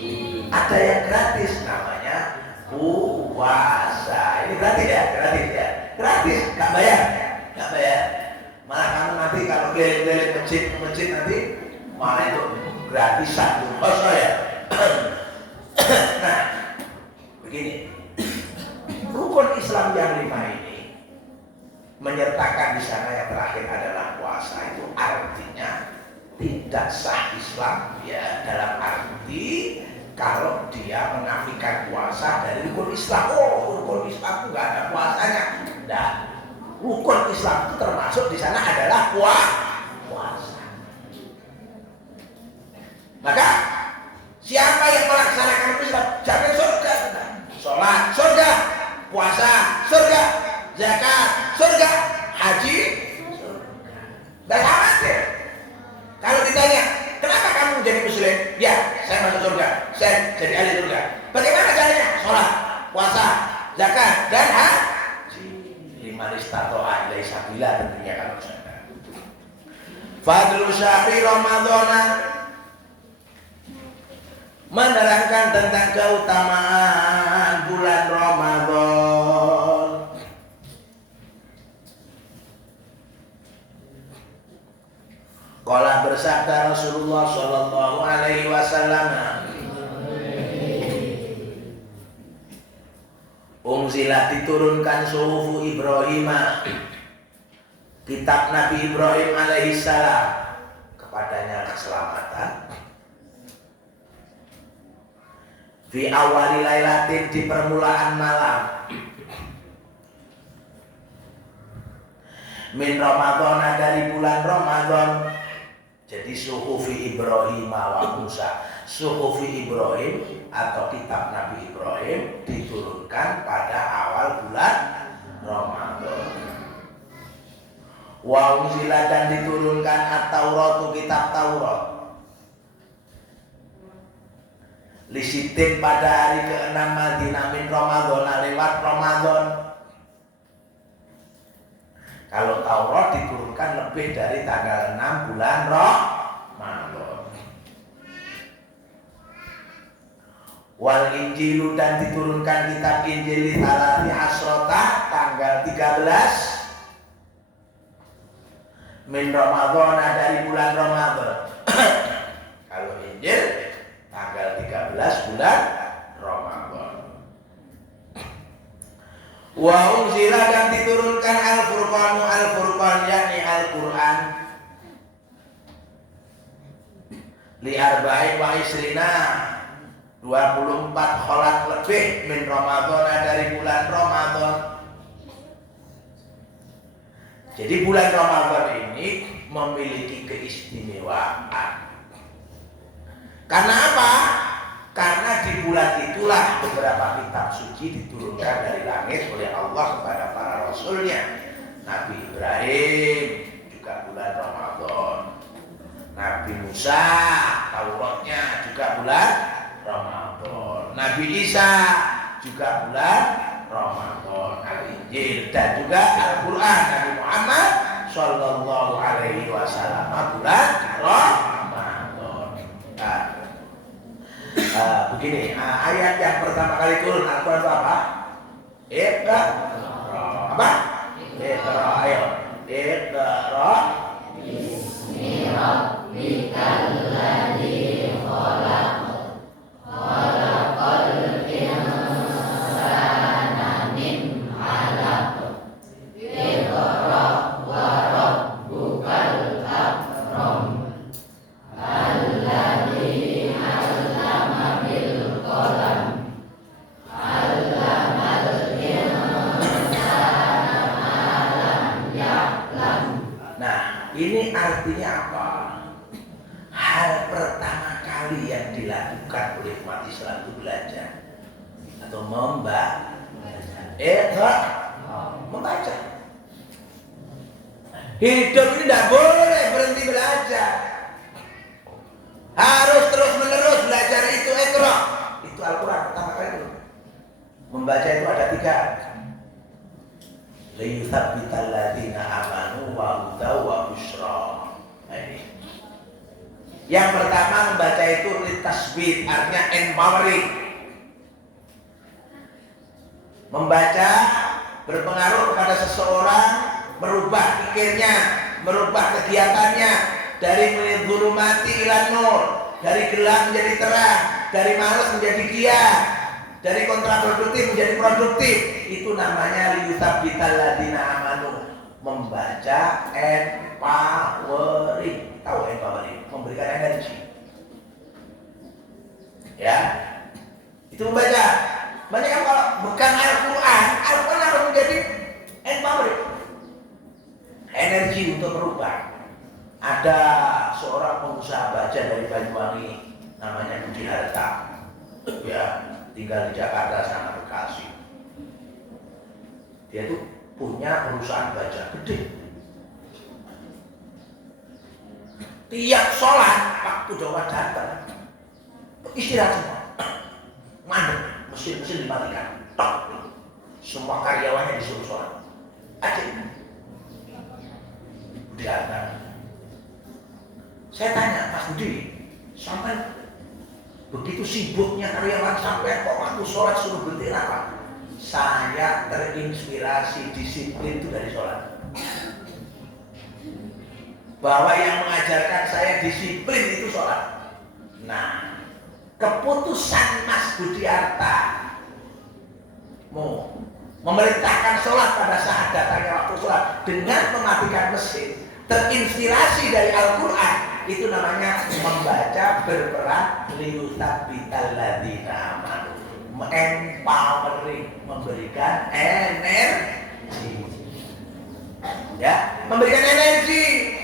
Ada yang gratis, namanya puasa. Ini gratis ya, gratis ya, gratis, nggak bayar, nggak bayar. Malah kamu nanti kalau keliling-keliling masjid nanti malah itu gratisan puasa ya. Nah, begini, rukun Islam yang 5 ini menyertakan di sana yang terakhir adalah puasa. Itu artinya tidak sah Islam ya, dalam arti kalau dia menafikan puasa dari rukun Islam. Oh, rukun Islam itu nggak ada puasanya. Nah, rukun Islam itu termasuk di sana adalah puasa. Maka siapa yang melaksanakan Islam jamin surga. Sholat surga, puasa surga, zakat surga, haji surga. Dan khawatir kalau ditanya, kenapa kamu jadi muslim? Ya, saya masuk surga, saya jadi ahli surga. Bagaimana caranya? Sholat, puasa, zakat, dan haji. 5 istato'ah ilaihi sabila, tentunya kalau surga. Fadlu syahri Ramadhan, menerangkan tentang keutamaan bulan Ramadan. Qala, bersabda Rasulullah sallallahu alaihi wasallam, unzilat, diturunkan suhufu Ibrahim, kitab Nabi Ibrahim alaihi salam, kepadanya keselamatan, fi awali lailatin, di permulaan malam, min Ramadan, dari bulan Ramadan. Jadi suhufi Ibrahim wa Musa, suhufi Ibrahim atau kitab Nabi Ibrahim diturunkan pada awal bulan Ramadan. Wa unzila, dan diturunkan at-Tauratu, kitab Taurat, lisitin, pada hari ke-6 Madinah min Ramadan, lewat Ramadan. Kalau Taurat diturunkan lebih dari tanggal 6 bulan Ramadan. Wal Injilu, dan diturunkan kitab Injil Talati Asrota, tanggal 13 min Ramadan, dari bulan Ramadan. Kalau Injil tanggal 13 bulan Ramadan. Wa unzila, dan diturunkan Al-Furqan, Al-Furqan yakni Al-Quran, li arba'in wa isrina, 24 kholat lebih min Ramadan, dari bulan Ramadan. Jadi bulan Ramadan ini memiliki keistimewaan. Karena apa? Karena di bulan itulah beberapa kitab suci diturunkan dari langit oleh Allah kepada para Rasulnya. Nabi Ibrahim juga bulan Ramadan. Nabi Musa Tauratnya juga bulan Ramadan. Nabi Isa juga bulan Ramadan. Al-Injil dan juga Al-Quran Nabi Muhammad Sallallahu Alaihi Wasallam bulan Ramadan. Begini, ayat yang pertama kali turun Al-Quran itu apa? Iqra. Apa? Iqra. Ayo. Iqra. Bismi rabbikal ladzi khalaq. Khalaqal insana min 'alaq. Iqra wa rabbukal akram. Alladzi 'allama bil qalam. Allamal insana ma lam ya'lam. Nah, ini artinya apa? Hal pertama kali yang dilakukan oleh umat Islam itu belajar atau membaca. Membaca. Hidup ini tidak boleh berhenti belajar. Harus terus menerus belajar itu Iqra. Itu Al-Quran pertama kali itu. Membaca itu ada 3. Liyuthabbital ladzina amanu wa hudaw wa busyra. Yang pertama membaca itu litasbih, artinya empowering. Membaca berpengaruh kepada seseorang, merubah pikirnya, merubah kegiatannya dari minadh-dhulumati ilan nur, dari gelap menjadi terang, dari malas menjadi giat, dari kontraproduktif menjadi produktif. Itu namanya liyuthabbital ladzina amanu. Membaca empowering. Tahu empowering? Memberikan energi. Ya. Itu membaca. Banyak kan kalau bukan Al-Quran harus menjadi empowering. Energi untuk merubah. Ada seorang pengusaha baja dari Banyuwangi, namanya Budi Harta. Ya, tinggal di Jakarta sama Bekasi. Dia tuh punya perusahaan baja gede. Tiap sholat waktu doa datang, istirahat semua, mandek, mesin dimatikan, tok. Semua karyawannya disuruh sholat. Aja. Budi Harta. Saya tanya, Mas Budi, sampai begitu sibuknya karyawan sampai kok waktu sholat suruh berhenti apa? Saya terinspirasi disiplin itu dari sholat. Bahwa yang mengajarkan saya disiplin itu sholat. Nah, keputusan Mas Budi Harta mau memerintahkan sholat pada saat datangnya waktu sholat dengan mematikan mesin, terinspirasi dari Al-Quran, itu namanya membaca berperan liyuthabbital ladzina amanu. Empowering, memberikan energi. Ya, memberikan energi.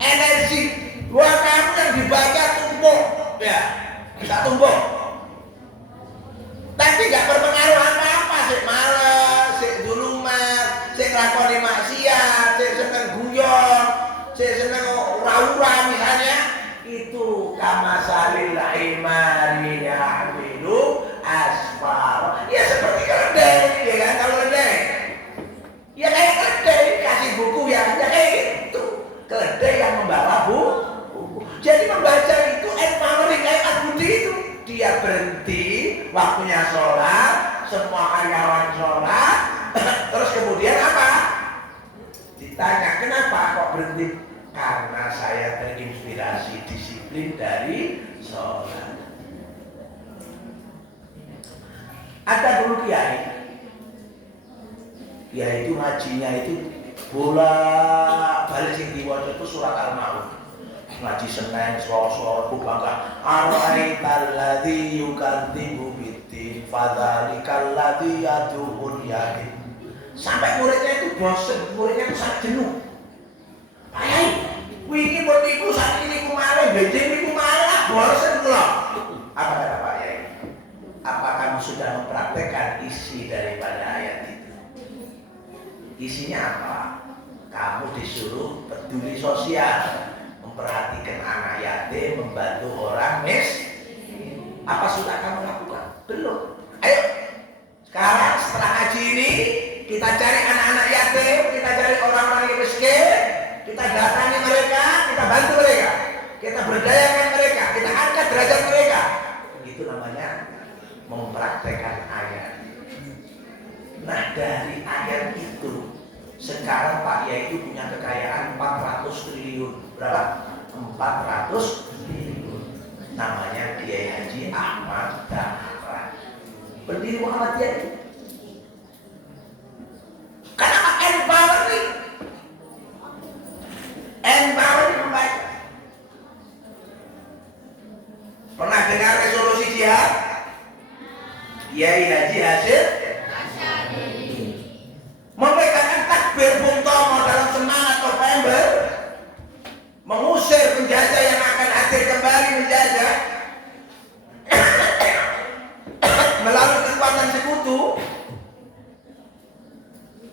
Energi. Dua kamu yang dibaca tumpuk, ya, bisa tumpuk. Tapi nggak berpengaruh apa-apa. Sik malas, sik dulumat, sik nglakoni maksiat, sik seneng guyon, sik seneng ura-ura misalnya. Itu kamasalil imani yahmilu asfar. Ya seperti keledai, ya kan? Kalau keledai, ya kayak keledai kasih buku ya kayak gitu. Keledai yang membawa buku. Jadi membaca itu empowering kayak Mas Budi itu. Dia berhenti, waktunya sholat, semua karyawan sholat, terus kemudian apa? Ditanya kenapa kok berhenti? Karena saya terinspirasi disiplin dari sholat. Ada dulu kiai itu ngajinya itu bolak-balik sing diwaca itu surat Al-Maun. Ngaji Senin, Selasa, bangga. Ara'aital ladzi yukadzibu biddin fadzalikal ladzi yad'ul yatim. Sampai muridnya itu bosen, muridnya itu sangat jenuh. Ayai, wingi buat iku saat ini ku malah, benjing iku malah, bosen kula. Apa kata Pak Yai? Apa kamu sudah mempraktekkan isi daripada ayat itu? Isinya apa? Kamu disuruh peduli sosial, memperhatikan anak yatim, membantu orang miskin. Apa sudah kamu lakukan? Belum. Ayo, sekarang setelah ngaji ini kita cari anak-anak yatim, kita cari orang-orang yang miskin, kita datangi mereka, kita bantu mereka, kita berdayakan mereka, kita angkat derajat mereka. Itu namanya mempraktekkan ayat. Nah, dari ayat itu sekarang Pak Yai itu punya kekayaan 400 triliun. Berapa? 400 triliun. Namanya Kiai Haji Ahmad Dahlan, pendiri Muhammadiyah itu. Kenapa empower nih? Empower ini membaca. Pernah dengar resolusi jihad? Kiai Haji Hasyim memberikan takbir Bung Tomo dalam semangat November, mengusir penjajah yang akan hadir kembali menjajah melalui kekuatan sekutu.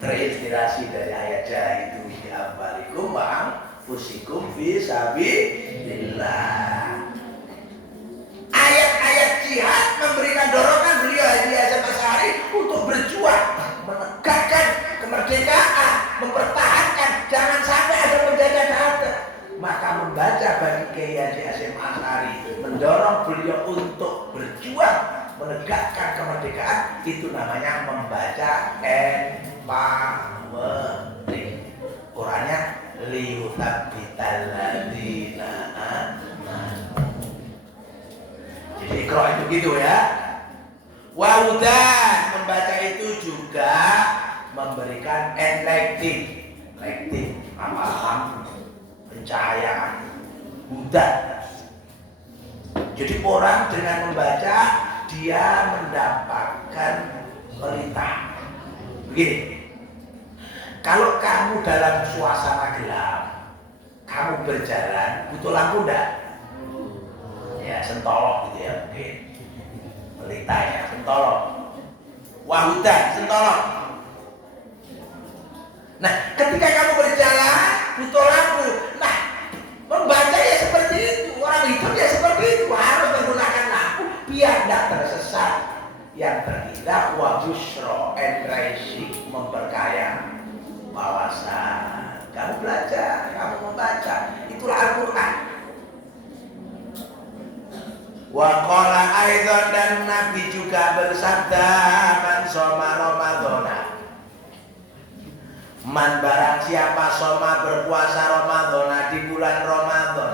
Terinspirasi dari ayat jahidu fi amwalikum wa anfusikum fi sabilillah. Ayat-ayat jihad memberikan dorongan beliau Haji Hasyim Asy'ari untuk berjuang menegakkan kemerdekaan, mempertahankan jangan sampai ada penjajah datang. Maka membaca bagi Kiai Haji Hasyim Asy'ari mendorong beliau untuk berjuang menegakkan kemerdekaan, itu namanya membaca empowering. Qurannya liyuthabbital ladzina amanu. Jadi Iqra itu gitu ya. Wahudan, membaca itu juga memberikan enlightening, paham, pencahayaan, hudan. Jadi orang dengan membaca dia mendapatkan perintah. Begini, kalau kamu dalam suasana gelap, kamu berjalan butuh lampu enggak? Ya sentolok gitu ya mungkin. Pelitanya sentolok. Wahudan sentolok. Nah, ketika kamu berjalan butuh lampu. Nah, membaca ya seperti itu. Orang hidup ya seperti itu. Harus menggunakan lampu biar tidak tersesat. Yang terindah wa busyra encouraging, memperkaya wawasan. Kamu belajar, kamu membaca. Itulah Al-Quran. Wa qala aidan, dan Nabi juga bersabda, man shoma Ramadhana, man barang siapa shoma berpuasa Ramadhana di bulan Ramadan,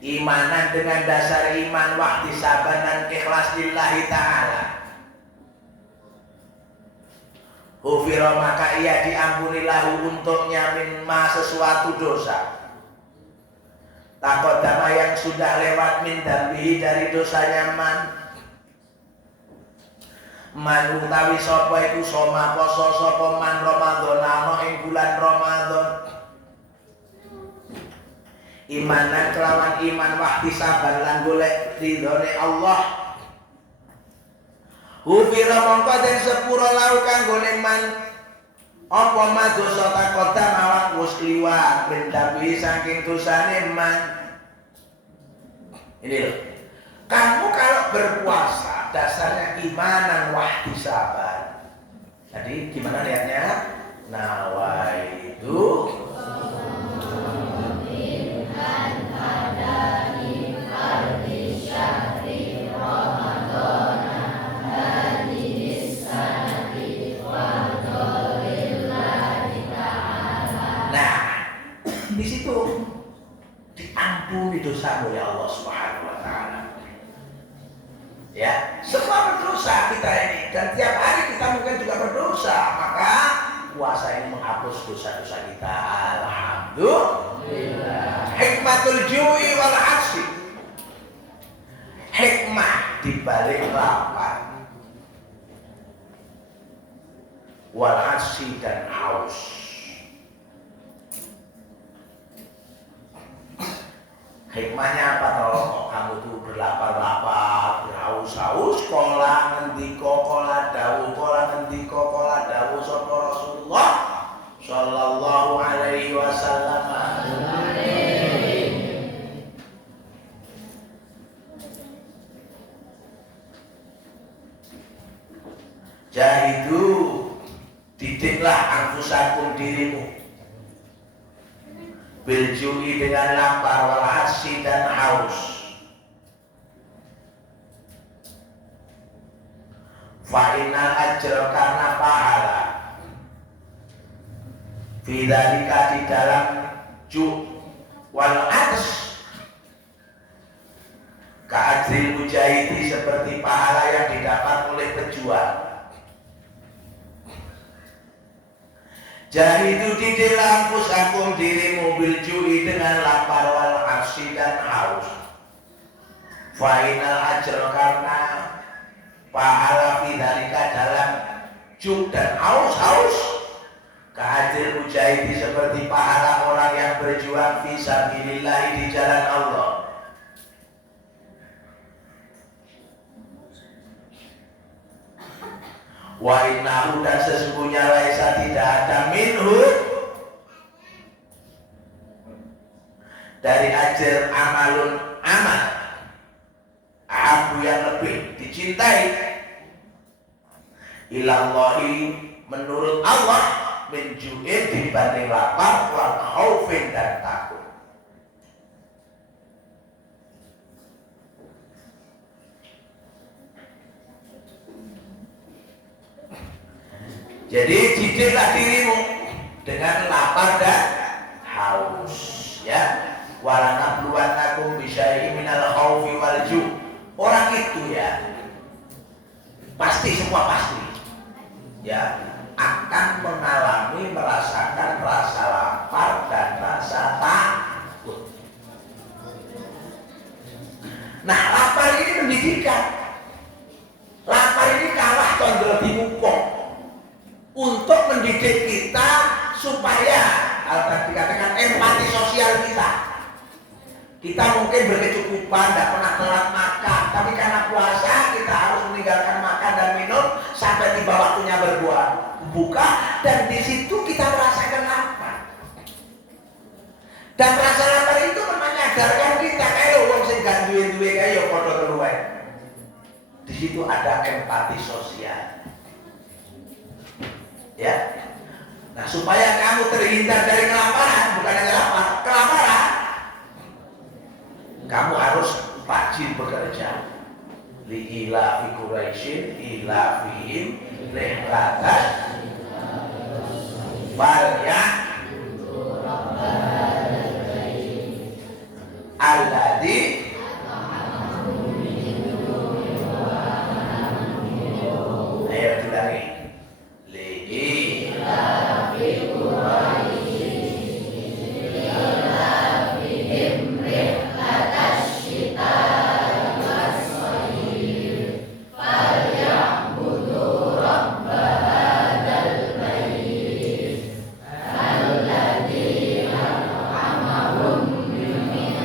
imanan dengan dasar iman, wahtisaban dan ikhlas lillahi ta'ala, hufira maka ia diampuni lahu untuknya mimma sesuatu dosa taqaddama yang sudah lewat min dambihi dari dosanya man utawi sapa iku soma poso sapa man Ramadan ana ing bulan Ramadan imanan kelawan iman wahtisaban lan golek ridhone Allah, hufira mongko den sepura lau kanggone man apa madosa takoda mawak wis liwat bendabi saking dosane man. Ini loh, kamu kalau berpuasa dasarnya imanan wahtisaban. Tadi gimana lihatnya? Nawaitu di situ diampuni dosamu ya Allah Subhanahu wa taala. Ya, semua berdosa kita ini dan tiap hari kita mungkin juga berdosa, maka puasa ini menghapus dosa-dosa kita. Alhamdulillah. Hikmatul ju'i wal 'atsyi. Hikmah di balik lapar, wal 'atsyi dan haus. Hikmahnya apa toh? Kamu tuh berlapar-lapar, berhaus-haus, kola ngendiko, kola dawu, kola ngendiko, kola dawu, didiklah anfusakum dirimu biljui dengan lapar wal asi dan haus. Fa'inal ajr karena pahala fidzalika di dalam ju wal ats ka'ajril mujahidi seperti pahala yang didapat oleh pejuang. Jahidu di dalam pusakum dirimu biljui dengan lapar wal asi dan haus. Fa'inal ajr karena pahala fidzalika dalam juk dan haus ka'ajril mujahidi seperti pahala orang yang berjuang fisabilillah di jalan Allah. Wa innahu dan sesungguhnya laisa tidak ada minhu dari ajar amalun amal abu yang lebih dicintai ilallahi menurut Allah menjuin dibanding lapar wal khaufin dan takut. Jadi didiklah dirimu dengan lapar dan haus, ya. Walanabluwannakum bisyai'in minal khaufi wal ju'. Orang itu ya pasti, semua pasti ya akan mengalami, merasakan rasa lapar dan rasa takut. Nah, lapar ini pendidikan. Lapar ini kalah condol dimukul untuk mendidik kita supaya kalau dikatakan empati sosial kita. Kita mungkin berkecukupan, tidak pernah telat makan, tapi karena puasa kita harus meninggalkan makan dan minum sampai tiba waktunya berbuka, dan di situ kita merasakan lapar. Dan rasa lapar itu menyadarkan kita kayak wong sing gak duwe-duwe kaya padha keluwe. Di situ ada empati sosial. Ya. Nah, supaya kamu terhindar dari kelaparan, bukan hanya lapar, kelaparan, kamu harus rajin bekerja. Li ilafi Quraisyin ilafihim rihlatas falya alladzi ayo diulangi. Li ilafi Quraisyin ilafihim rihlatas syita'i was-shayf falyabudu rabb hadzal bait alladzi at'amahum min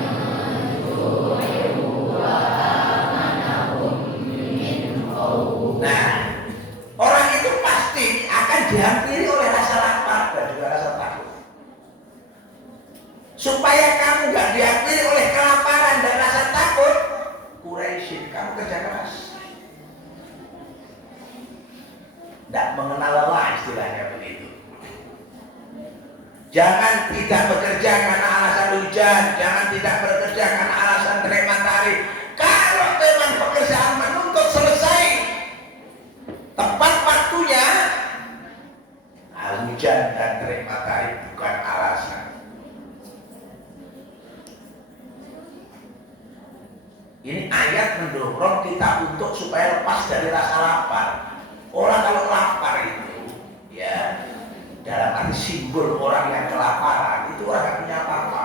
ju'in wa amanahum min khauf. Nah, orang itu pasti akan dihampiri oleh rasa lapar dan juga rasa takut. Supaya kamu gak dihampiri oleh kelaparan dan rasa takut, Quraisyin, kamu kerja keras. Tidak mengenal lelah, istilahnya begitu. Jangan tidak bekerja karena alasan hujan, jangan tidak bekerja karena alasan terik matahari. Kalau memang pekerjaan menuntut selesai tepat waktunya, hujan dan terik matahari bukan alasan. Ini ayat mendorong kita untuk supaya lepas dari rasa lapar. Orang kalau lapar itu, ya, dalam arti simbol orang yang kelaparan, itu orang yang punya apa-apa.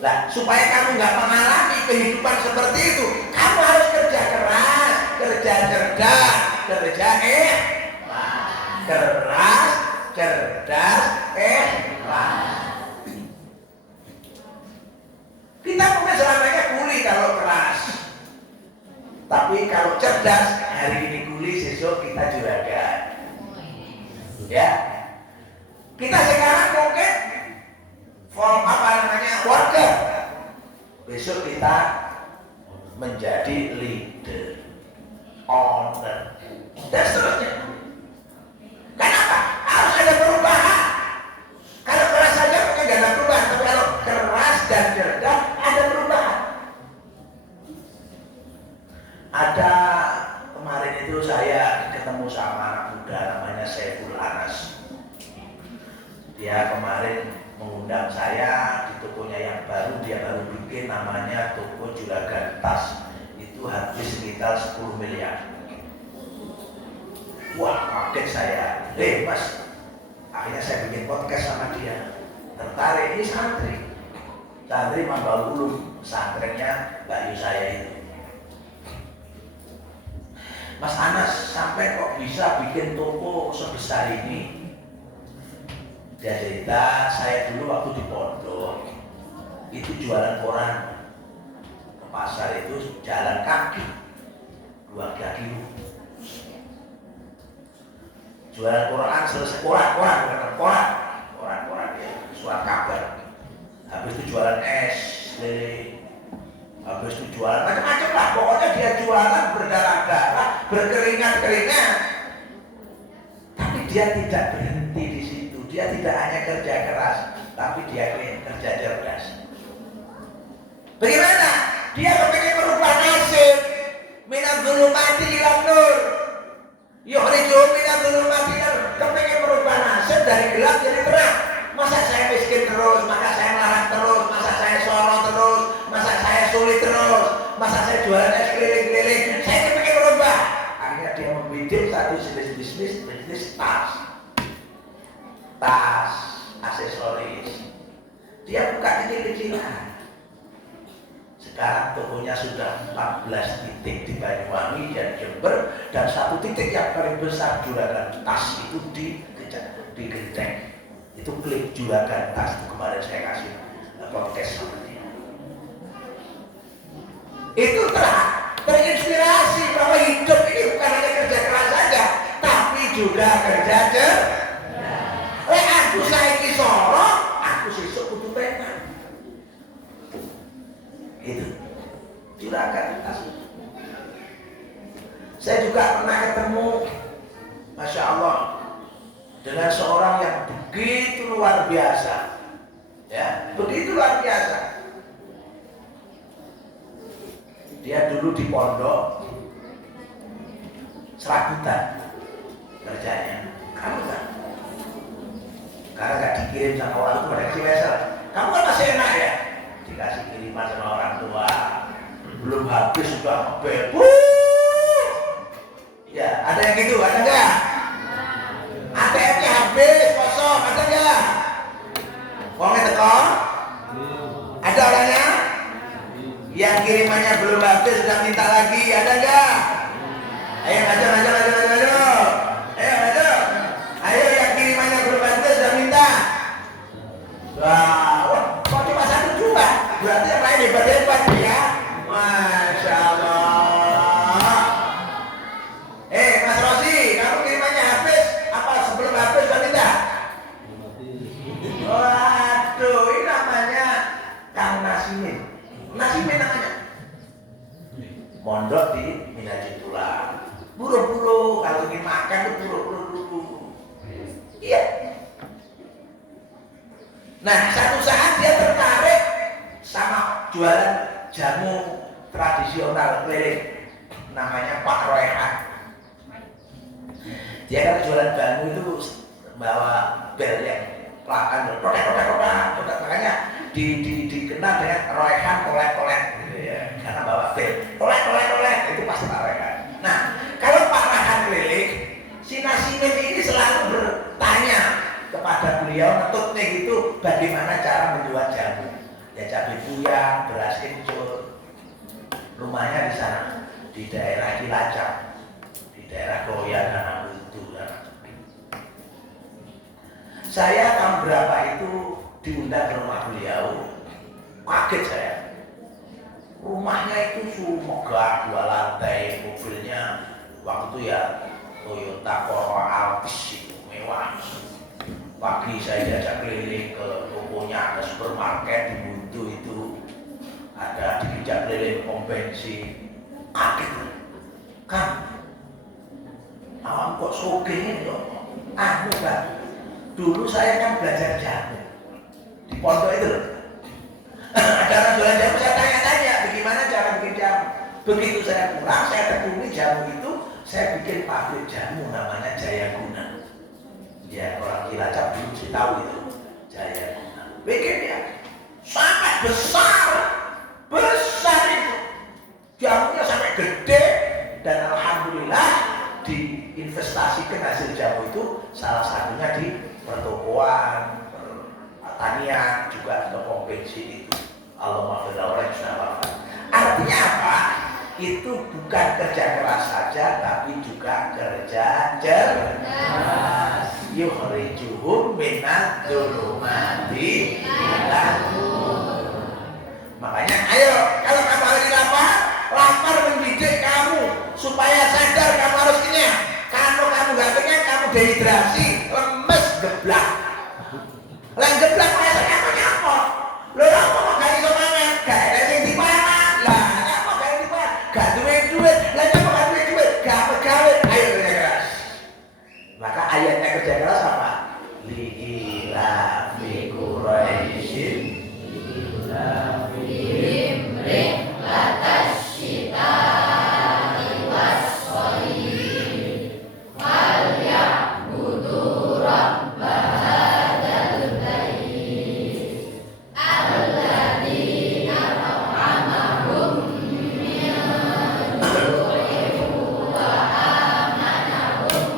Nah, supaya kamu nggak mengalami kehidupan seperti itu, kamu harus kerja keras, kerja cerdas, kerja keras, cerdas, ikhlas. Kita mungkin selamanya kuli kalau keras, tapi kalau cerdas, hari ini kuli, besok kita juragan. Ya, kita sekarang mungkin worker, besok kita menjadi leader, owner, dan seterusnya. Kenapa? muda namanya Saiful Anas. Dia kemarin mengundang saya di tokonya yang baru, dia baru bikin namanya toko Juragan Tas. Itu habis sekitar 10 miliar. Wah, kaget saya. Mas, akhirnya saya bikin podcast sama dia. Tertarik, ini santri Mamba Ulum, pesantrennya Mbak Yu saya itu. Mas Anas, sampai kok bisa bikin toko sebesar ini? Dia cerita, saya dulu waktu di pondok itu jualan koran ke pasar, itu jalan kaki 2 kilo. Jualan koran selesai, koran ya, surat kabar. Habis itu jualan es lele, habis itu jualan macam-macam lah. Pokoknya dia jualan berdarah-darah, berkeringat-keringat. Tapi dia tidak berhenti di situ. Dia tidak hanya kerja keras, tapi dia kerja cerdas. Bagaimana? Dia kepingin merubah nasib. Minat zulumati ilan nur. Yukhrijuhum minat zulumati ilan nur. Kepingin merubah nasib dari gelap jadi terang. Masa saya miskin terus, masa saya melarat terus, masa saya sorong terus, masa saya sulit terus, masa saya jualan es keliling-keliling. Saya kepingin merubah. Akhirnya dia membidik satu bisnis tas, aksesoris. Dia buka kecil-kecilan. Sekarang tokonya sudah 14 titik di Banyuwangi dan Jember, dan 1 titik yang paling besar Juragan Tas itu di Genteng. Itu klip Juragan Tas, itu kemarin saya kasih podcast sama dia. Itu terinspirasi bahwa hidup ini bukan hanya kerja keras saja, tapi juga kerja cerdas. Aku saiki sorong, aku sesuk kudu tenan. Itu Juragan Tas. Saya juga pernah ketemu, Masya Allah, dengan seorang yang begitu luar biasa, ya, begitu luar biasa. Dia dulu di pondok serabutan kerjanya, kamu kan? Karena nggak dikirim sama orang tua, kasih wesel. Kamu kan masih enak ya, dikasih kiriman sama orang tua, belum habis sudah ngebel. Ya, ada yang gitu, ada nggak? ATM-nya habis, kosong, ada nggak? Uangnya teko? Ada orangnya? Yang kirimannya belum habis sudah minta lagi, ada nggak? Ayo maju. Ayo yang kirimannya belum habis sudah minta. Wah, kok cuma 1 juta? Berarti yang lain hebat ya? Masya Allah. Mas Rosi, kamu kirimannya habis? Apa sebelum habis sudah minta? Waduh, ini namanya Kang Nasimin namanya. Mondok di Minajitulah. Buru-buru, kalau ingin makan itu buru-buru. Iya. Nah, satu saat dia tertarik sama jualan jamu tradisional keliling, namanya Pak Royhan. Dia kan jualan jamu itu bawa bel yang pelakan, kotak, makanya dikenal dengan Royhan kolek gitu ya, karena bawa bel kolek itu pasti Pak Royhan. Nah, kalau Pak Royhan keliling, si Nasimin ini selalu bertanya kepada beliau, metodenya gitu, bagaimana cara membuat jamu. Ya, cabai buyang, beras kencur. Rumahnya di sana, di daerah Cilacap, di daerah Kloyan dan Ambutu. Saya tahun berapa itu diundang ke rumah beliau, kaget saya. Rumahnya itu megah, 2 lantai, mobilnya waktu itu ya Toyota Corolla Altis itu mewah. Pagi saya diajak keliling ke tokonya, ada supermarket di Buntu itu, ada diajak keliling pom bensin. Kaget kan? Awam kok sogeng itu? Kan? Dulu saya kan belajar jamu di pondok itu loh. Ada orang jualan jamu, saya tanya-tanya bagaimana cara bikin jamu. Begitu saya pulang, saya tekuni jamu itu, saya bikin pabrik jamu namanya Jaya Guna. Ya, orang Cilacap dulu sih tahu itu Jaya Guna. Bikin ya, sangat besar itu. Jamunya sampai gede dan alhamdulillah diinvestasikan hasil jamu itu salah satunya di pertokoan, pertanian, juga toko bensin itu. Allahumma firdaullah insyaallah. Artinya apa? Itu bukan kerja keras saja, tapi juga kerja cerdas. Yukhrijuhum minadz dzulumati ilan nur. Makanya ayo, kalau kamu lagi lapar mendidik kamu supaya sadar kamu harus kenyang. Kalau kamu gak kenyang, kamu dehidrasi, lemes, geblak. Lah geblak kaya kamu nyapa? Lho apa kok gak iso mangan? Gak ada sing dipangan. Lah apa gak dipangan? Gak duwe duit. Lah apa gak duwe duit? Gak pegawe. Ayo kerja keras. Maka ayatnya kerja keras apa? Li'ila fi Quraisyin ila fihim rihlatas syita'i was-shayyi falyabudu rabb hadzal bait alladzi at'amahum min ju'in wa amanahum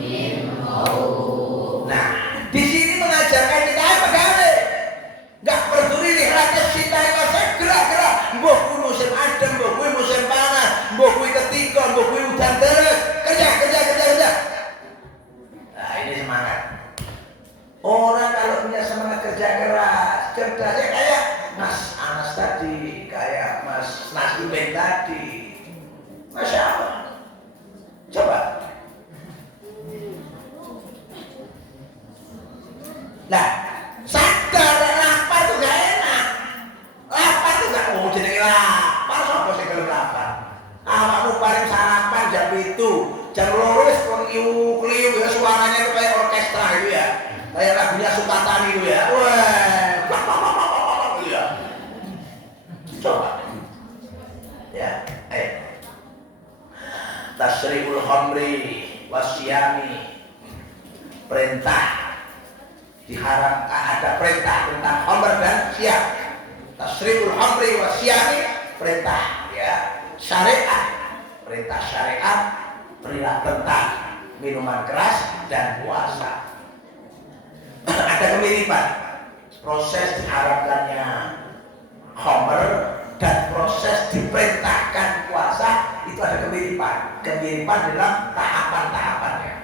min khauf. Nah, di sini mengajarkan kita apa kali? Gak peduli rihlatas syita'i was-shayyi, gerak-gerak. Mbok kuwi musim adem, mbok kuwi musim panas, mbok kuwi ketika, mbok kuwi udan deres, kerja. Nah, ini semangat. Orang kalau punya semangat kerja keras, cerdasnya kayak Mas Anas tadi, kayak Mas Nasiben tadi. Masya Allah. Coba. Nah, sadar lapar itu gak enak. Lapar itu gak mau jenenge lapar, sapa sing gelem lapar? Awakmu paling sarapan jam itu, jam 2 wis pun kliu ya, suaranya itu kayak orkestra gitu ya. Kayak lagunya Sukatani itu ya. Wah, ya. Coba. Ya, ayo. Tasrihul khamri wasyami. Perintah diharamkan, ada perintah tentang khamr dan siam. Tasrihul khamri wasyami, perintah ya. Syariat, perintah syariat, perintah tentang minuman keras dan puasa. Ada kemiripan proses diharamkannya khamr dan proses diperintahkan puasa, itu ada kemiripan dalam tahapan-tahapannya.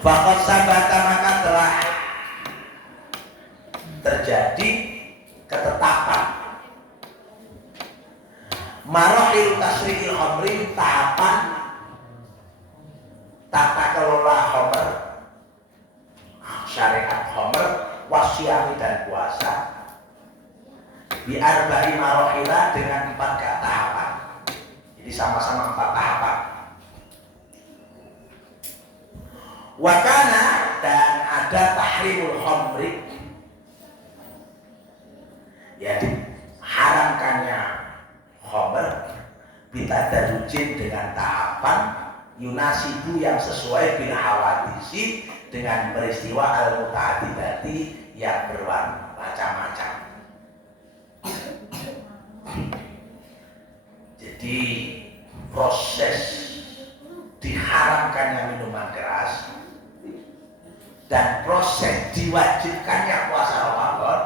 Faqad sabata, maka telah terjadi ketetapan marahil tasrihil khamri, tahapan tata kelola khamr, syariat khamr, wasyami dan puasa, biarba'i marahila, dengan 4 tahapan. Jadi sama-sama 4 tahapan. Wakana, dan ada tahrimul khamri, ya diharamkannya khamr bitadarujin, dengan tahapan yunasibu, yang sesuai bil hawadisi, dengan peristiwa al-muta'addidati, yang bermacam-macam. Jadi proses diharamkannya minuman keras dan proses diwajibkannya puasa Ramadan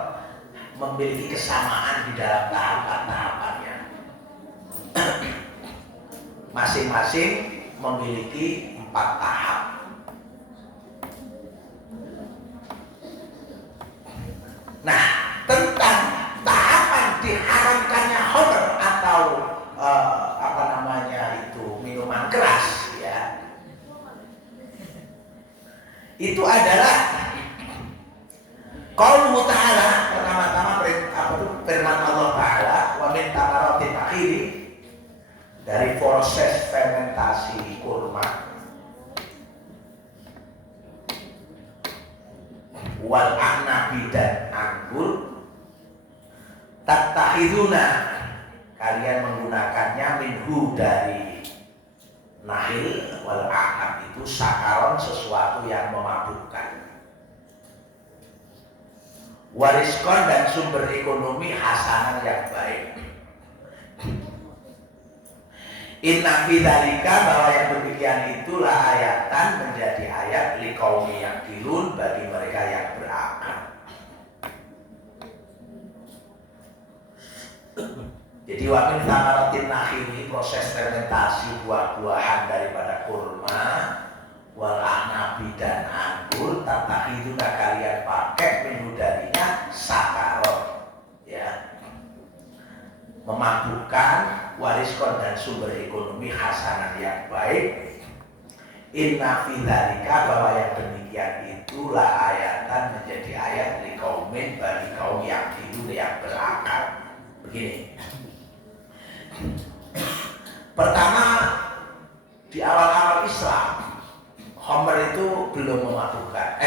memiliki kesamaan di dalam tahapan-tahapannya. Masing-masing memiliki 4 tahap. Nah, tentang tahapan diharamkannya khamr atau minuman keras, ya, itu adalah qaulu ta'ala, pertama-tama firman Allah Ta'ala, wa min tamaratil akhiri, dari proses fermentasi kurma, wal a'nabi, dan anggur, tattahiduna, kalian menggunakannya minhu dari nahil wal a'nab itu sakaron sesuatu yang memabukkan, wariskon dan sumber ekonomi hasanah yang baik. Inna fi dzalika bahwa yang demikian itulah ayatan menjadi ayat liqaumi yang kilun bagi mereka yang berakal. Jadi wamin tamaratin nakhili proses fermentasi buah-buahan daripada kurma wal ahnabi dan anggur tatakiduna kalian pakai menu darinya sakaron, ya, memabukkan, wariskon dan sumber ekonomi hasanah yang baik. Inna fi dzalika bahwa yang demikian itulah ayatan menjadi ayat liqaumin bagi kaum yang hidup yang berakal. Begini. Pertama, di awal-awal Islam, khamr itu belum memabukkan,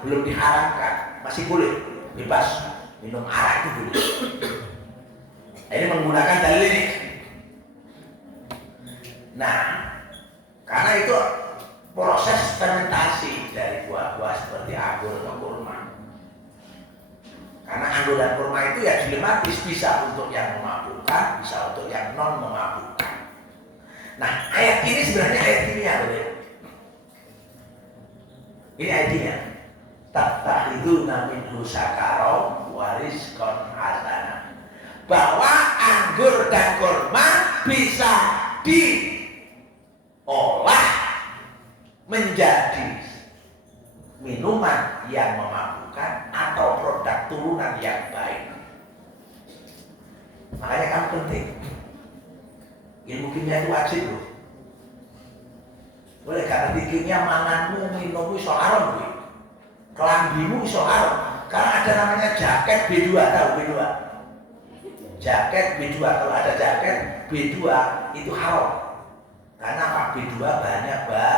belum diharamkan, masih boleh, bebas minum arak itu boleh. Ini menggunakan dalil ini. Nah, karena itu proses fermentasi dari buah-buah seperti anggur atau kurma. Karena anggur dan kurma itu ya dilematis, bisa untuk yang memabukkan, bisa untuk yang non memabukkan. Nah, ayat ini sebenarnya ayat ini ya, ini ayatnya. Tattakhiduna minhu sakaron wariskon hasanah. Bahwa anggur dan kurma bisa diolah menjadi minuman yang memabukkan atau produk turunan yang baik. Makanya kamu penting. Ilmu kimia itu wajib loh. Boleh karena di kimia manganmu, minummu iso haram loh. Kelambimu iso haram. Karena ada namanya jaket B2, tahu B2? Jaket B2, kalau ada jaket B2 itu haram. Karena apa? B2 banyak apa?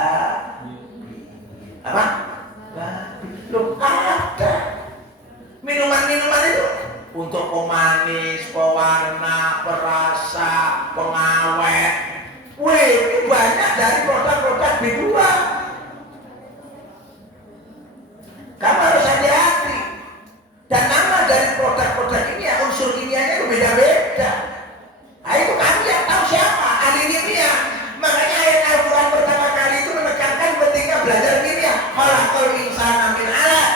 Belum ada. Minuman-minuman itu untuk pemanis, pewarna, perasa, pengawet. Wih, ini banyak dari produk-produk B2. Kamu harus hati-hati. Dan nama dari produk-produk ini ya unsur kimianya itu beda-beda. Nah itu kamu yang tahu siapa ahli kimia. Makanya ayat Al-Quran pertama kali itu menekankan ketika belajar kimia, khalaqal insana min 'alaq.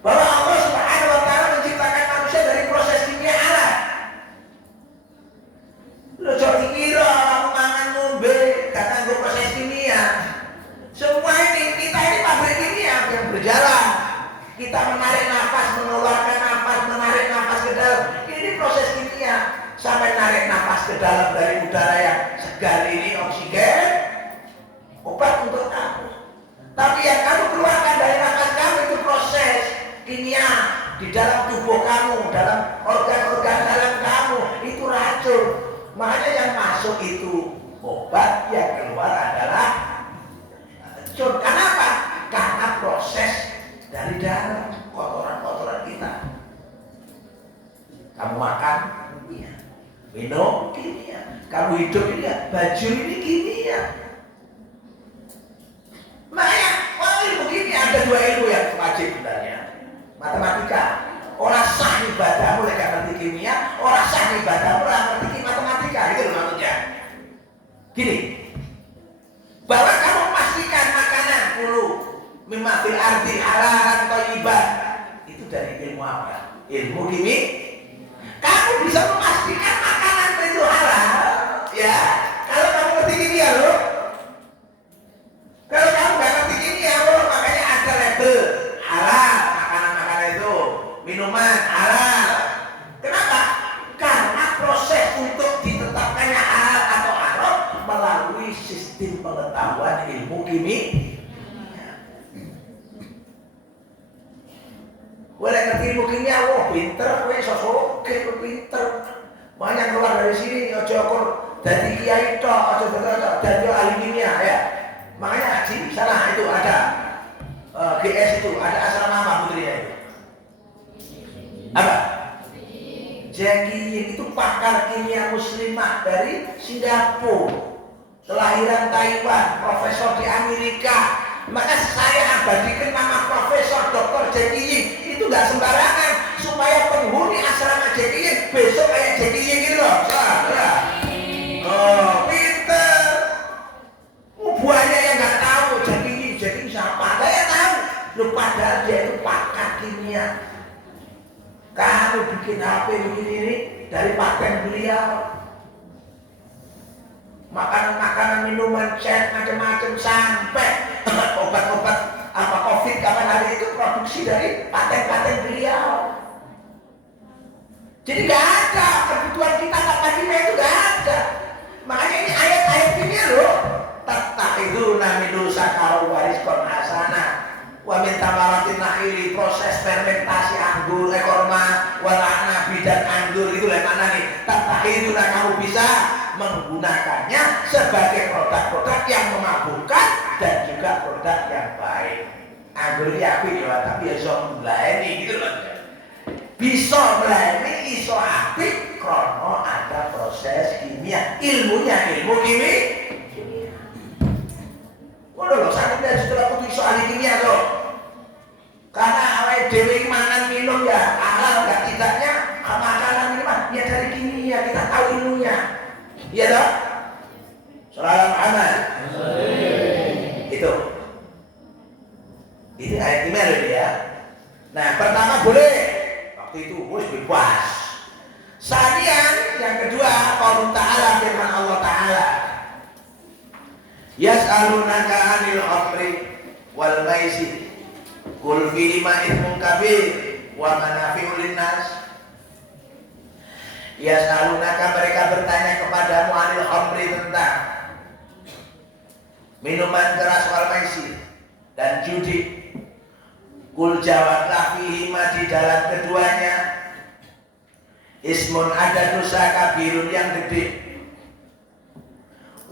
Bahwa Allah Subhanahu wa taala menciptakan manusia dari proses kimia alat. Lo jadi kira kamu mangan ngombe karena gue proses kimia. Semua kita ini pabrik kimia yang berjalan. Kita menarik nafas, mengeluarkan nafas, menarik nafas ke dalam. Ini proses kimia. Sampai narik nafas ke dalam dari udara yang segar ini oksigen, obat untuk kamu. Tapi yang kamu keluarkan dari nafas kamu itu proses kimia di dalam tubuh kamu, dalam organ-organ dalam kamu itu racun. Makanya yang masuk itu obat, yang keluar adalah racun. Kenapa? Karena proses dari dalam kotoran-kotoran kita. Kamu makan kimia, minum kimia, kamu hidup ini ya, baju ini kimia. Makanya ilmu kimia ada dua ilmu yang wajib sebenarnya. Matematika, orang sah ibadahmu oleh ngerti kimia, orang sah ibadahmu oleh ngerti matematika, gitu loh maksudnya. Gini, bahwa kamu pastikan makanan dulu mimma fil ardi halalan thayyiban, itu dari ilmu apa? Ilmu kimia. Kamu bisa memastikan makanan itu halal, ya. Kalau kamu ngerti kimia loh. Kalau kamu nggak ngerti kimia loh, makanya ada label halal. Minuman halal. Kenapa? Karena proses untuk ditetapkannya halal atau haram melalui sistem pengetahuan ilmu kimia. Boleh ngerti ilmu kimia, wah pinter, wah sosok, pinter. Banyak keluar dari sini, ojo kur dari kiai tok, ojo dari ahli kimia ya. Makanya di sana itu ada GS itu, ada asrama apa putrinya itu. Apa? Jackie Ying itu pakar kimia muslimah dari Singapura, kelahiran Taiwan, profesor di Amerika. Maka saya abadikan nama Profesor Dr. Jackie Ying itu nggak sembarangan, supaya penghuni asrama Jackie Ying besok kayak Jackie Ying gitu loh. Oh, pinter. Banyak yang nggak tahu Jackie Ying siapa. Saya tahu. Lu padahal dia itu pakar kimia. Kamu bikin HP begini ini dari paten beliau. Makanan-makanan, minuman, cat, macam-macam, sampai obat-obat apa COVID kapan hari itu produksi dari paten-paten beliau. Jadi nggak ada kebutuhan kita tanpa kimia itu nggak ada. Makanya ini ayat-ayat ini loh. Tattakhidhu namilu sakaru warizqan hasana wa min tamaratin nakhili, proses fermentasi anggur, kurma, warna bidan anggur itu lah mana nih. Tattakhidhu, kamu bisa menggunakannya sebagai produk-produk yang memabukkan dan juga produk yang baik. Anggur ya api ya, tapi ya so melayani gitu loh. Bisa melayani, iso api krono ada proses kimia. Ilmunya ilmu kimia. Waduh loh, saya tidak setelah putus soal kimia loh. Karena awal dewi mangan minum ya halal gak tidaknya makanan minuman ya dari kimia, kita tahu ilmunya. Iya dong? Salam aman. Itu ayat email ya. Nah, pertama boleh. Waktu itu boleh bebas. Sadian yang kedua, qaul ta'ala, firman Allah Ta'ala. Yas'alunaka 'anil khamri wal maisir. Qul fihima ithmun kabir wa manafi'u linnas. Yas'alunaka, mereka bertanya kepadamu 'anil khamri, tentang minuman keras, wal maisir dan judi. Qul, jawablah, fihima, di dalam keduanya, ismun, ada dosa, kabirun, yang gede,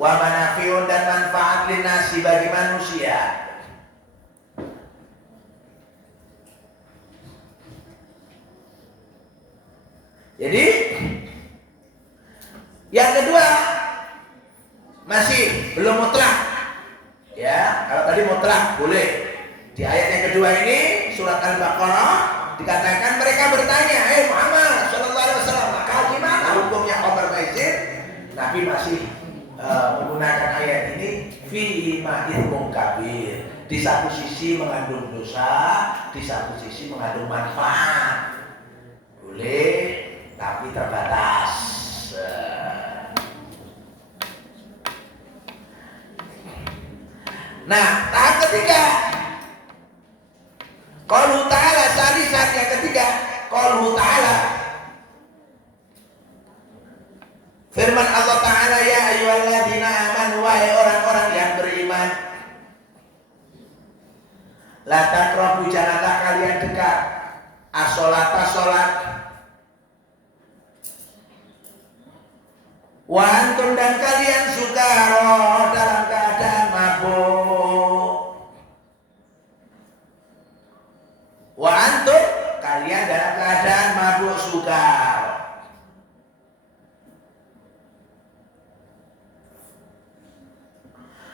wa manafi'un, dan manfaat, linnasi, bagi manusia. Jadi yang kedua masih belum mutlak ya. Kalau tadi mutlak boleh. Di ayat yang kedua ini surat Al-Baqarah dikatakan mereka bertanya, Muhammad sallallahu alaihi wasallam, maka gimana hukumnya khamr maisir? Nabi masih menggunakan ayat ini, fihi ma ithmun kabir. Di satu sisi mengandung dosa, di satu sisi mengandung manfaat. Boleh, tapi terbatas. Nah, tahap ketiga, qaulu ta'ala, salisat, yang ketiga, qaulu ta'ala, firman Allah Ta'ala, ya ayyuhalladzina amanu, wahai orang-orang yang beriman, la taqrabu, janganlah kalian dekat, as-sholata, sholat, wa antum, dan kalian sukara, dalam keadaan mabuk, wa antum, kalian dalam keadaan mabuk, sukar.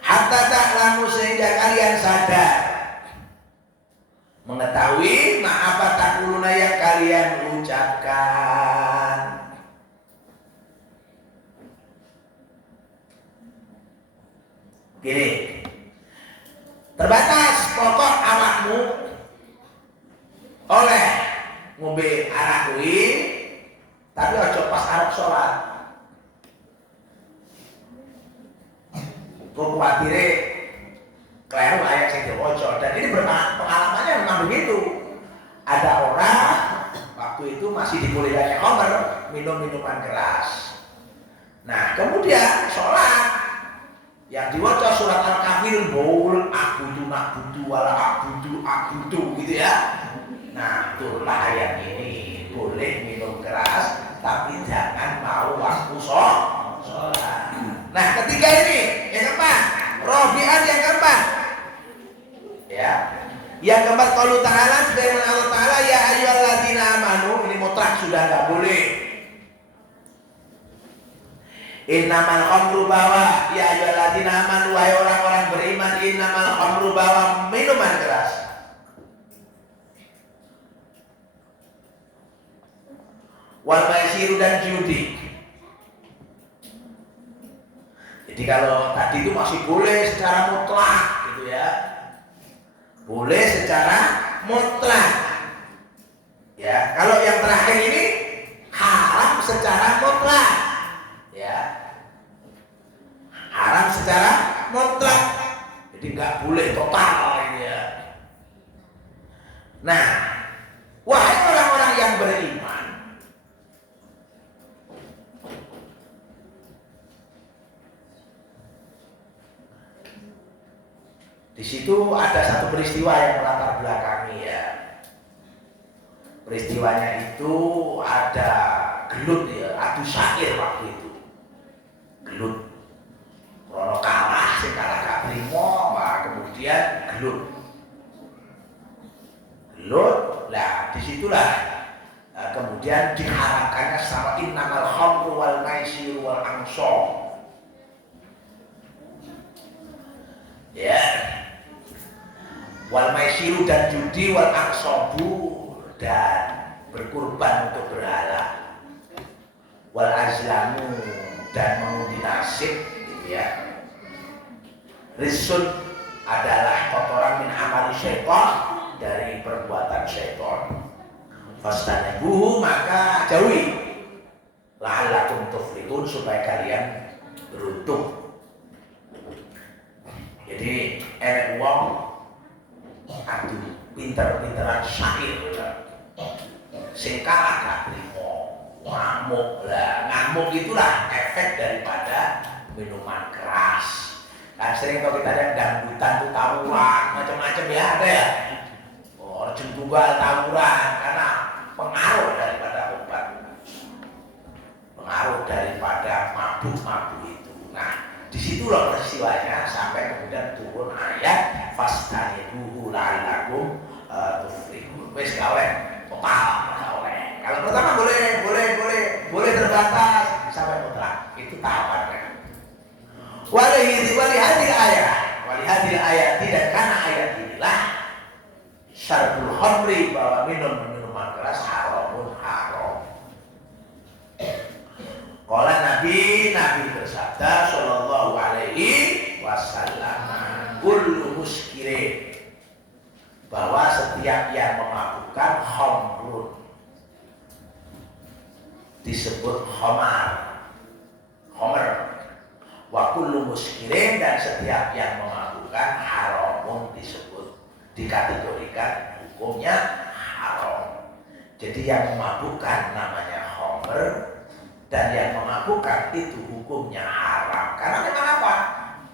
Hatta ta'lamu, sehingga kalian sadar, mengetahui apa taquluna, yang kalian ucapkan. Gini, terbatas pokok awakmu oleh ngombe arak kuwi, tapi ojo pas arep sholat. Kok kuatire kleru ayat sing diwaca, dan ini pengalamannya memang begitu. Ada orang waktu itu masih dibolehkan khamr, minum minuman keras. Nah, kemudian sholat yang diwaca surat Al-Kafir, bol abudu na'budu wala abudu gitu ya. Nah, itulah ayat ini, boleh minum keras tapi jangan mau waktu sholat. Nah, ketiga ini yang keempat, Robi'an yang keempat ya. Yang keempat, qaulu ta'ala, firman Allah Ta'ala, ya ayyuhalladzina amanu, ini mutlak, sudah nggak boleh Innamal khamru bawa ya ayyuhalladzina amanu wahai orang-orang beriman, innamal khamru bawa minuman keras. Wal maisiru dan judi. Jadi kalau tadi itu masih boleh secara mutlak gitu ya. Boleh secara mutlak. Ya, kalau yang terakhir ini haram secara mutlak. Ya. Haram secara mutlak. Jadi nggak boleh total ini ya. Nah, wahai orang-orang yang beriman, di situ ada satu peristiwa yang melatar belakangi ya. Peristiwanya itu ada gelut ya, adu syair waktu itu. Gelut. Krono kalah, sing kalah gak trimo, kemudian gelut. Gelut, lah disitulah kemudian diharapkannya sama innamal khamru wal maisiru wal ansab. Ya. Wal maisiru dan judi wal aksobu dan berkurban untuk berhala, wal azlamu dan mengundi nasib gitu ya. Risun adalah kotoran min amali syaitan, dari perbuatan syaitan. Fastanibuhu maka jauhi, la'allakum tuflihun supaya kalian beruntung. Jadi enek wong aduh pinter-pinteran syair sing kalah gak trimo, ngamuk lah. Ngamuk itulah efek daripada minuman keras. Kan sering kalau kita lihat dangdutan tuh tawuran macam-macam ya, ada ya. Oh, tunggal tawuran karena pengaruh daripada obat, pengaruh daripada mabuk-mabuk itu. Nah, disitulah peristiwanya sampai kemudian turun ayat fastanibuhu la'allakum tuflihun. Wes gawe total gawe. Kalau pertama boleh terbatas sampai mutlak. Itu tahapannya. Walihadil ayat tidak karena ayat inilah syarbul khamri bahwa minuman keras haramun haram. Qala Nabi bersabda sallallahu alaihi wasallam, kullu muskirin, bahwa setiap yang memabukkan khamrun disebut khamar. Wa kullu muskirin, dan setiap yang memabukkan haramun disebut, dikategorikan hukumnya haram. Jadi yang memabukkan namanya khamr, dan yang memabukkan itu hukumnya haram. Karena memang apa?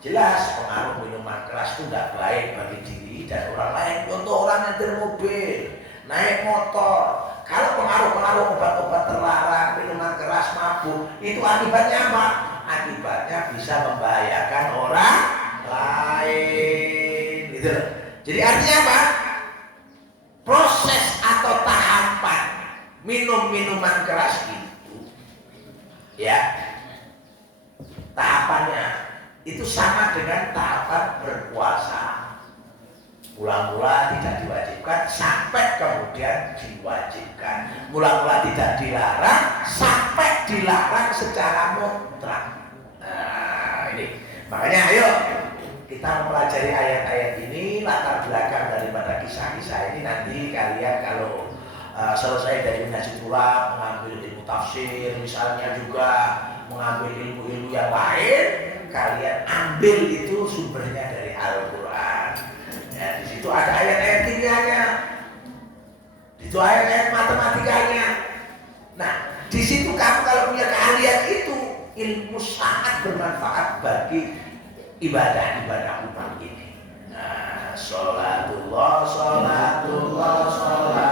Jelas pengaruh minuman keras itu tidak baik bagi diri dan orang lain. Contoh orang yang nyetir mobil, naik motor. Kalau pengaruh obat-obat terlarang, minuman keras, mabuk, itu akibatnya apa? Akibatnya bisa membahayakan orang lain. Gitu. Jadi artinya apa? Proses atau tahapan minum minuman keras itu, ya, tahapannya itu sama dengan tahapan berpuasa. Mula-mula tidak diwajibkan sampai kemudian diwajibkan. Mula-mula tidak dilarang sampai dilarang secara mutlak. Nah, ini makanya ayo kita mempelajari ayat-ayat ini, latar belakang daripada kisah-kisah ini. Nanti kalian kalau selesai dari mengaji pula mengambil ilmu tafsir misalnya, juga mengambil ilmu-ilmu yang lain, kalian ambil itu sumbernya dari Al-Quran. Ya, di situ ada ayat-ayat kimianya, di situ ayat-ayat matematikanya. Nah, di situ kamu kalau punya keahlian itu, ilmu sangat bermanfaat bagi ibadah-ibadah umat ini. Nah, sholatullah, sholatullah, sholat.